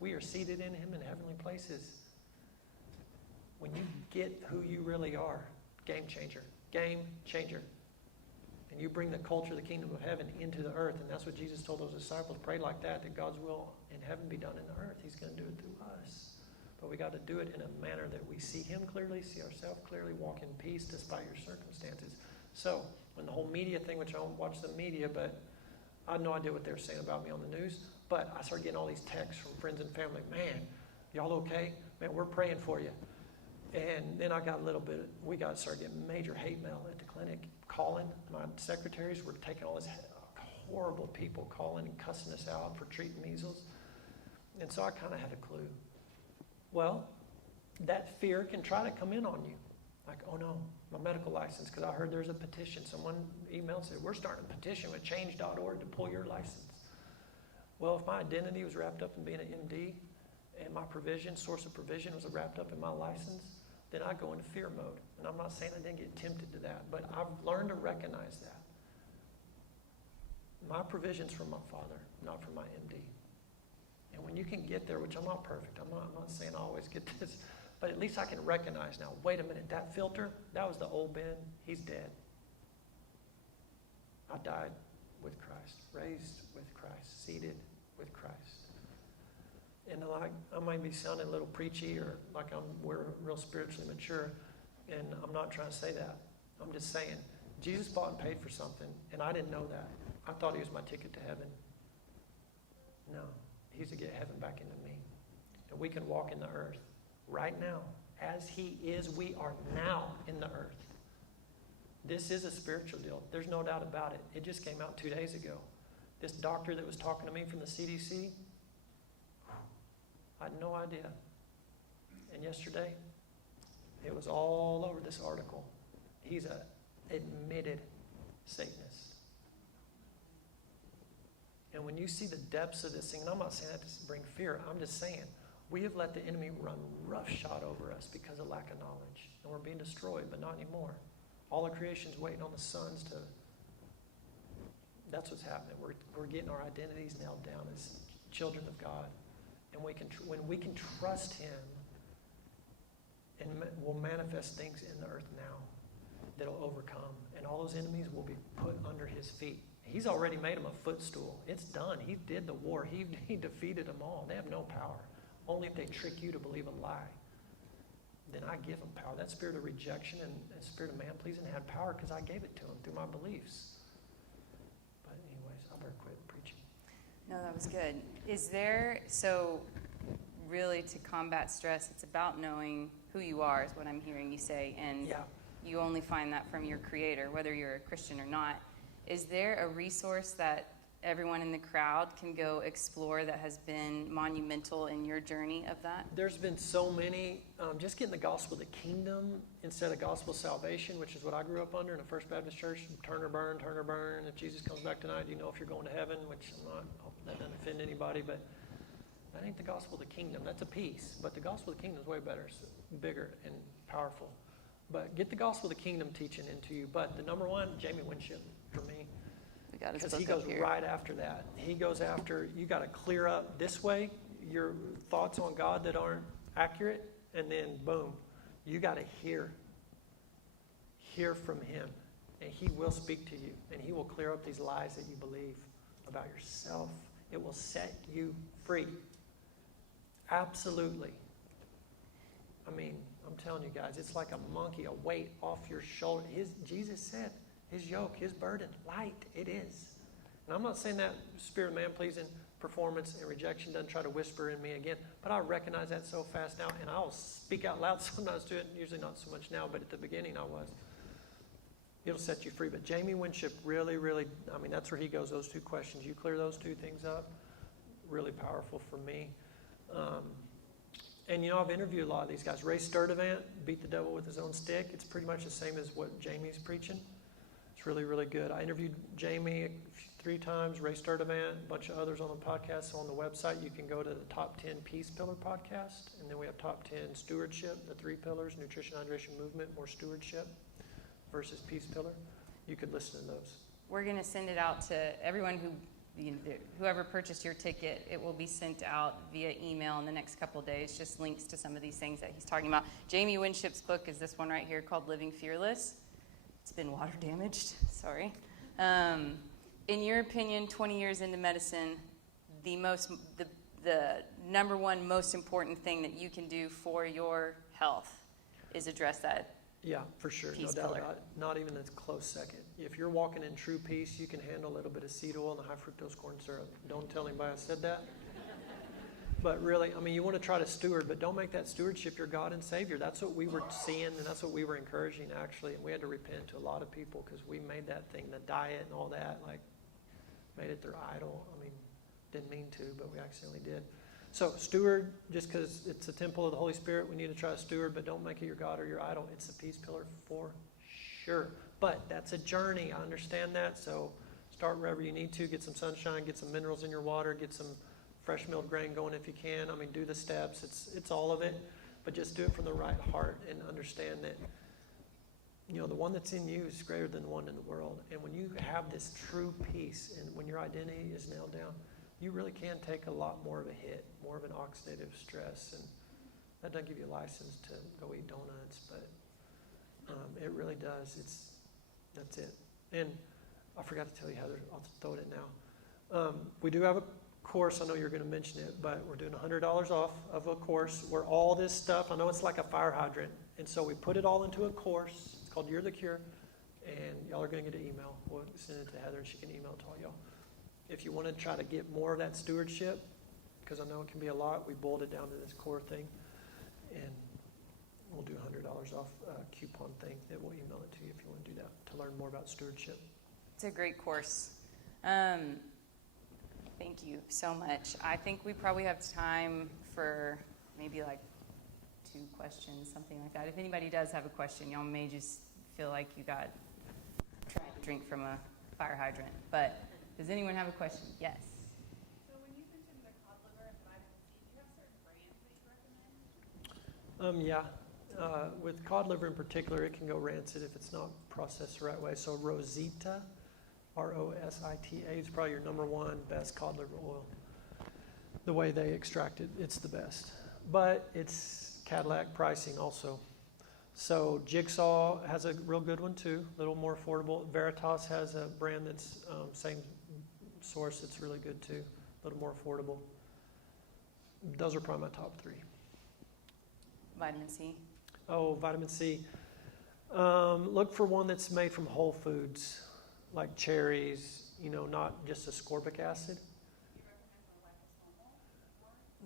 We are seated in Him in heavenly places. When you get who you really are, game changer. Game changer. And you bring the culture of the kingdom of heaven into the earth. And that's what Jesus told those disciples. Pray like that God's will in heaven be done in the earth. He's going to do it through us. But we got to do it in a manner that we see Him clearly, see ourselves clearly, walk in peace despite your circumstances. So, when the whole media thing, which I don't watch the media, but I had no idea what they were saying about me on the news. But I started getting all these texts from friends and family. Man, Y'all okay? Man, we're praying for you. And then we started getting major hate mail at the clinic, calling. My secretaries were taking all these horrible people calling and cussing us out for treating measles. And so I kind of had a clue. Well, that fear can try to come in on you. Like, oh no, my medical license, because I heard there's a petition. Someone emailed and said, we're starting a petition with change.org to pull your license. Well, if my identity was wrapped up in being an MD and my source of provision was wrapped up in my license, then I go into fear mode. And I'm not saying I didn't get tempted to that, but I've learned to recognize that. My provision's from my Father, not from my MD. And when you can get there, which I'm not perfect, I'm not saying I always get this, but at least I can recognize now, wait a minute, that filter, that was the old Ben, he's dead. I died with Christ, raised with Christ, seated with Christ. And like, I might be sounding a little preachy or like we're real spiritually mature, and I'm not trying to say that. I'm just saying, Jesus bought and paid for something, and I didn't know that. I thought he was my ticket to heaven. No, he's to get heaven back into me. And we can walk in the earth right now. As he is, we are now in the earth. This is a spiritual deal. There's no doubt about it. It just came out 2 days ago. This doctor that was talking to me from the CDC, I had no idea. And yesterday, it was all over this article. He's an admitted Satanist. And when you see the depths of this thing, and I'm not saying that to bring fear, I'm just saying, we have let the enemy run roughshod over us because of lack of knowledge. And we're being destroyed, but not anymore. All of creation's waiting on the sons to... That's what's happening. We're getting our identities nailed down as children of God. And when we can trust him, and we'll manifest things in the earth now that'll overcome. And all those enemies will be put under his feet. He's already made them a footstool. It's done. He did the war. He defeated them all. They have no power. Only if they trick you to believe a lie. Then I give them power. That spirit of rejection and spirit of man-pleasing had power because I gave it to them through my beliefs. But anyways, I better quit preaching. No, that was good. So really to combat stress, it's about knowing who you are is what I'm hearing you say. And you only find that from your Creator, whether you're a Christian or not. Is there a resource that everyone in the crowd can go explore that has been monumental in your journey of that? There's been so many. Just getting the gospel of the kingdom instead of gospel of salvation, which is what I grew up under in the First Baptist Church. Turn or burn, turn or burn. If Jesus comes back tonight, you know if you're going to heaven, which I'm not, hope that doesn't offend anybody, but that ain't the gospel of the kingdom. That's a piece. But the gospel of the kingdom is way better, it's bigger and powerful. But get the gospel of the kingdom teaching into you. But the number one, Jamie Winship for me. Because he goes right after that. He goes after, you got to clear up this way your thoughts on God that aren't accurate, and then boom, you got to hear from him, and he will speak to you, and he will clear up these lies that you believe about yourself. It will set you free. Absolutely. I mean, I'm telling you guys, it's like a monkey, a weight off your shoulder. Jesus said, his yoke, his burden, light, it is. And I'm not saying that spirit of man-pleasing, performance, and rejection doesn't try to whisper in me again, but I recognize that so fast now, and I'll speak out loud sometimes to it, usually not so much now, but at the beginning I was. It'll set you free. But Jamie Winship really, really, I mean, that's where he goes, those two questions. You clear those two things up, really powerful for me. And, I've interviewed a lot of these guys. Ray Sturdivant, Beat the Devil with His Own Stick. It's pretty much the same as what Jamie's preaching. It's really, really good. I interviewed Jamie 3 times, Ray Sturdivant, a bunch of others on the podcast. So on the website, you can go to the Top 10 Peace Pillar podcast. And then we have Top 10 Stewardship, the 3 pillars, nutrition, hydration, movement, more stewardship versus Peace Pillar. You could listen to those. We're going to send it out to everyone whoever purchased your ticket. It will be sent out via email in the next couple of days, just links to some of these things that he's talking about. Jamie Winship's book is this one right here called Living Fearless. It's been water damaged, sorry. In your opinion, 20 years into medicine, the number one most important thing that you can do for your health is address that. Yeah, for sure. No doubt about it. Not even a close second. If you're walking in true peace, you can handle a little bit of seed oil and high fructose corn syrup. Don't tell anybody I said that. But really, I mean, you want to try to steward, but don't make that stewardship your God and Savior. That's what we were seeing, and that's what we were encouraging, actually. And we had to repent to a lot of people because we made that thing, the diet and all that, like, made it their idol. I mean, didn't mean to, but we accidentally did. So steward, just because it's a temple of the Holy Spirit, we need to try to steward, but don't make it your God or your idol. It's a peace pillar for sure. But that's a journey. I understand that. So start wherever you need to. Get some sunshine, get some minerals in your water, get some fresh milled grain going if you can. I mean, do the steps. It's all of it. But just do it from the right heart and understand that, you know, the one that's in you is greater than the one in the world. And when you have this true peace and when your identity is nailed down, you really can take a lot more of a hit, more of an oxidative stress. And that doesn't give you a license to go eat donuts, but it really does. That's it. And I forgot to tell you, Heather, I'll throw it in now. We do have a course, I know you're going to mention it, but we're doing $100 off of a course where all this stuff, I know it's like a fire hydrant, and so we put it all into a course. It's called You're the Cure, and y'all are going to get an email. We'll send it to Heather, and she can email it to all y'all. If you want to try to get more of that stewardship, because I know it can be a lot, we boiled it down to this core thing, and we'll do $100 off a coupon thing that we'll email it to you if you want to do that, to learn more about stewardship. It's a great course. Thank you so much. I think we probably have time for maybe like 2 questions, something like that. If anybody does have a question, y'all may just feel like you got trying to drink from a fire hydrant. But does anyone have a question? Yes. So when you mentioned the cod liver and vitamin C, do you have certain brands that you recommend? With cod liver in particular, it can go rancid if it's not processed the right way. So Rosita, Rosita, is probably your number one best cod liver oil. The way they extract it, it's the best. But it's Cadillac pricing also. So Jigsaw has a real good one too, a little more affordable. Veritas has a brand that's same source, it's really good too, a little more affordable. Those are probably my top 3. Vitamin C. Oh, vitamin C. Look for one that's made from whole foods, like cherries, you know, not just ascorbic acid.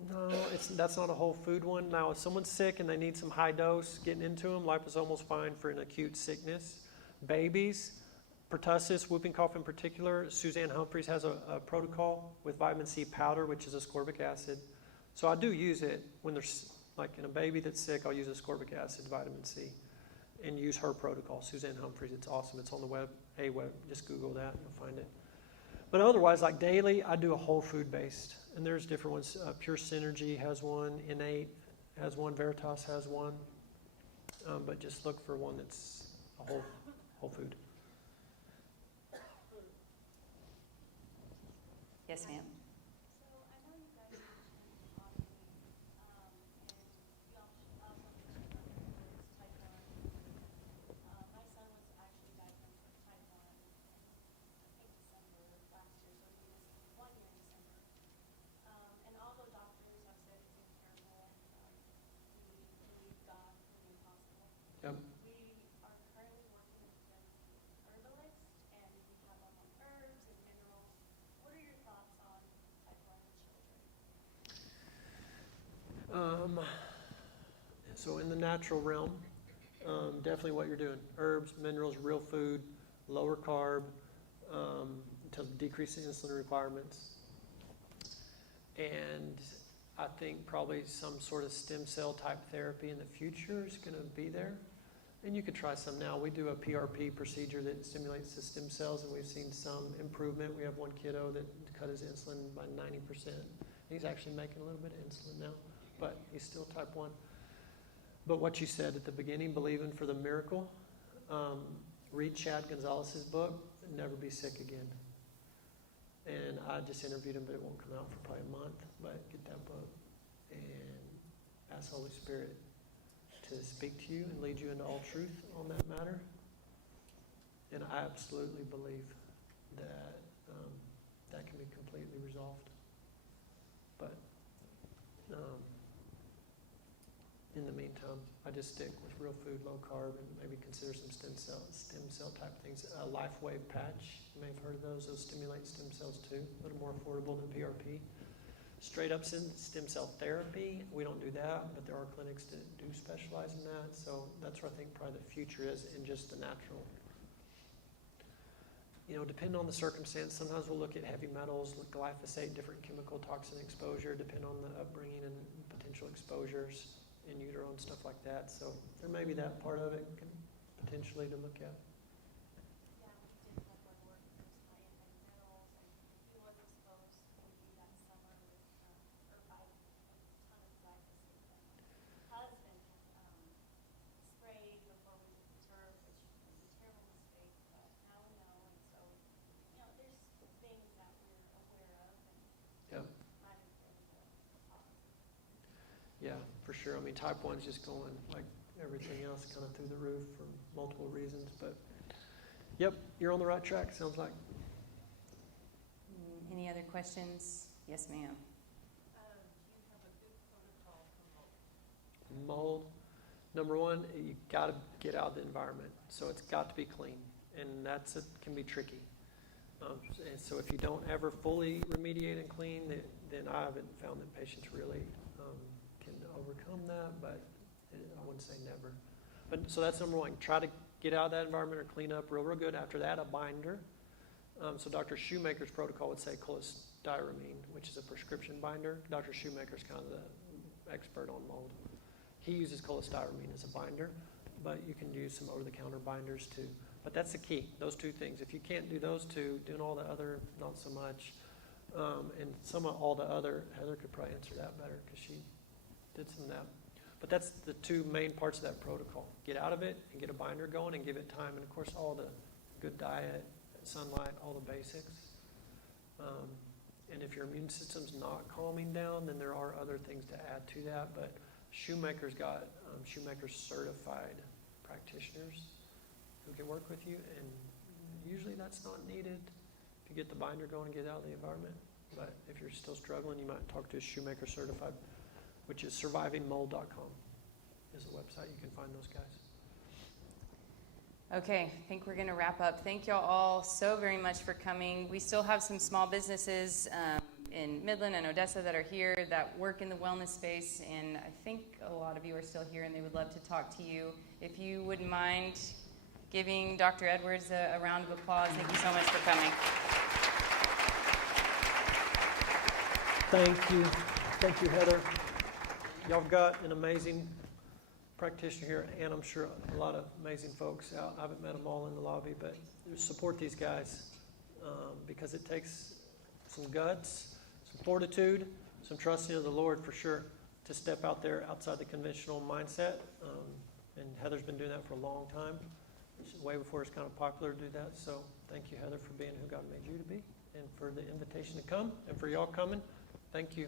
No, that's not a whole food one. Now, if someone's sick and they need some high dose, getting into them, liposomal is fine for an acute sickness. Babies, pertussis, whooping cough in particular, Suzanne Humphries has a protocol with vitamin C powder, which is ascorbic acid. So I do use it when there's, like in a baby that's sick, I'll use ascorbic acid, vitamin C, and use her protocol, Suzanne Humphries. It's awesome. It's on the web, just Google that, you'll find it. But otherwise, like daily, I do a whole food based. And there's different ones. Pure Synergy has one. Innate has one. Veritas has one. But just look for one that's a whole food. Yes, ma'am. So I know you guys mentioned autoimmune, and you also mentioned type 1. My son was actually diagnosed with type 1 in, I think, December last year, so he was 1 year in December. And although doctors have said it's incurable, we believe God for the impossible. Yep. We are currently working with them herbalist, and we have them on herbs and minerals. What are your thoughts on type 1 in children? So in the natural realm, definitely what you're doing. Herbs, minerals, real food, lower carb, to decrease the insulin requirements. And I think probably some sort of stem cell type therapy in the future is going to be there. And you could try some now. We do a PRP procedure that stimulates the stem cells, and we've seen some improvement. We have one kiddo that cut his insulin by 90%. He's actually making a little bit of insulin now, but he's still type 1. But what you said at the beginning, believing for the miracle, read Chad Gonzalez's book, Never Be Sick Again. And I just interviewed him, but it won't come out for probably a month. But get that book and ask Holy Spirit to speak to you and lead you into all truth on that matter. And I absolutely believe that that can be completely resolved. But in the meantime, I just stick with real food, low carb, and maybe consider some stem cell type things. A LifeWave patch, you may have heard of those. Those stimulate stem cells too, a little more affordable than PRP. straight up stem cell therapy, we don't do that, but there are clinics that do specialize in that. So that's where I think probably the future is in just the natural. You know, depending on the circumstance, sometimes we'll look at heavy metals, glyphosate, different chemical toxin exposure, depending on the upbringing and potential exposures in utero and stuff like that. So there may be that part of it potentially to look at. Yeah, we did have one work with those high heavy metals, and he was exposed maybe that summer with, or by a ton of glyphosate that has been sprayed before we did the turf, which was a terrible mistake, but now we know, and so, you know, there's things that we're aware of and Yeah. might have been the cause. Yeah, for sure. I mean, type 1's just going like everything else kind of through the roof for multiple reasons. But, yep, you're on the right track, sounds like. Any other questions? Yes, ma'am. Do you have a good protocol for mold? Mold, number one, you got to get out of the environment. So it's got to be clean, and can be tricky. And so if you don't ever fully remediate and clean, then I haven't found that patients really can overcome that, but I wouldn't say never. But so that's number one. Try to get out of that environment or clean up real good. After that, a binder. So Dr. Shoemaker's protocol would say cholestyramine, which is a prescription binder. Dr. Shoemaker's kind of the expert on mold. He uses cholestyramine as a binder, but you can use some over-the-counter binders too. But that's the key, those two things. If you can't do those two, doing all the other, not so much. And some of all the other, Heather could probably answer that better because she did some of that. But that's the two main parts of that protocol. Get out of it and get a binder going and give it time. And of course, all the good diet, sunlight, all the basics. And if your immune system's not calming down, then there are other things to add to that. But Shoemaker's got Shoemaker's certified practitioners who can work with you, and usually that's not needed if you get the binder going and get out of the environment. But if you're still struggling, you might talk to a Shoemaker certified, which is survivingmold.com is the website. You can find those guys. Okay, I think we're going to wrap up. Thank y'all all so very much for coming. We still have some small businesses in Midland and Odessa that are here that work in the wellness space, and I think a lot of you are still here and they would love to talk to you. If you wouldn't mind giving Dr. Edwards a round of applause. Thank you so much for coming. Thank you. Thank you, Heather. Y'all got an amazing practitioner here, and I'm sure a lot of amazing folks out. I haven't met them all in the lobby, but support these guys because it takes some guts, some fortitude, some trusting of the Lord for sure to step out there outside the conventional mindset. And Heather's been doing that for a long time. Way before it's kind of popular to do that. So thank you, Heather, for being who God made you to be and for the invitation to come and for y'all coming. Thank you.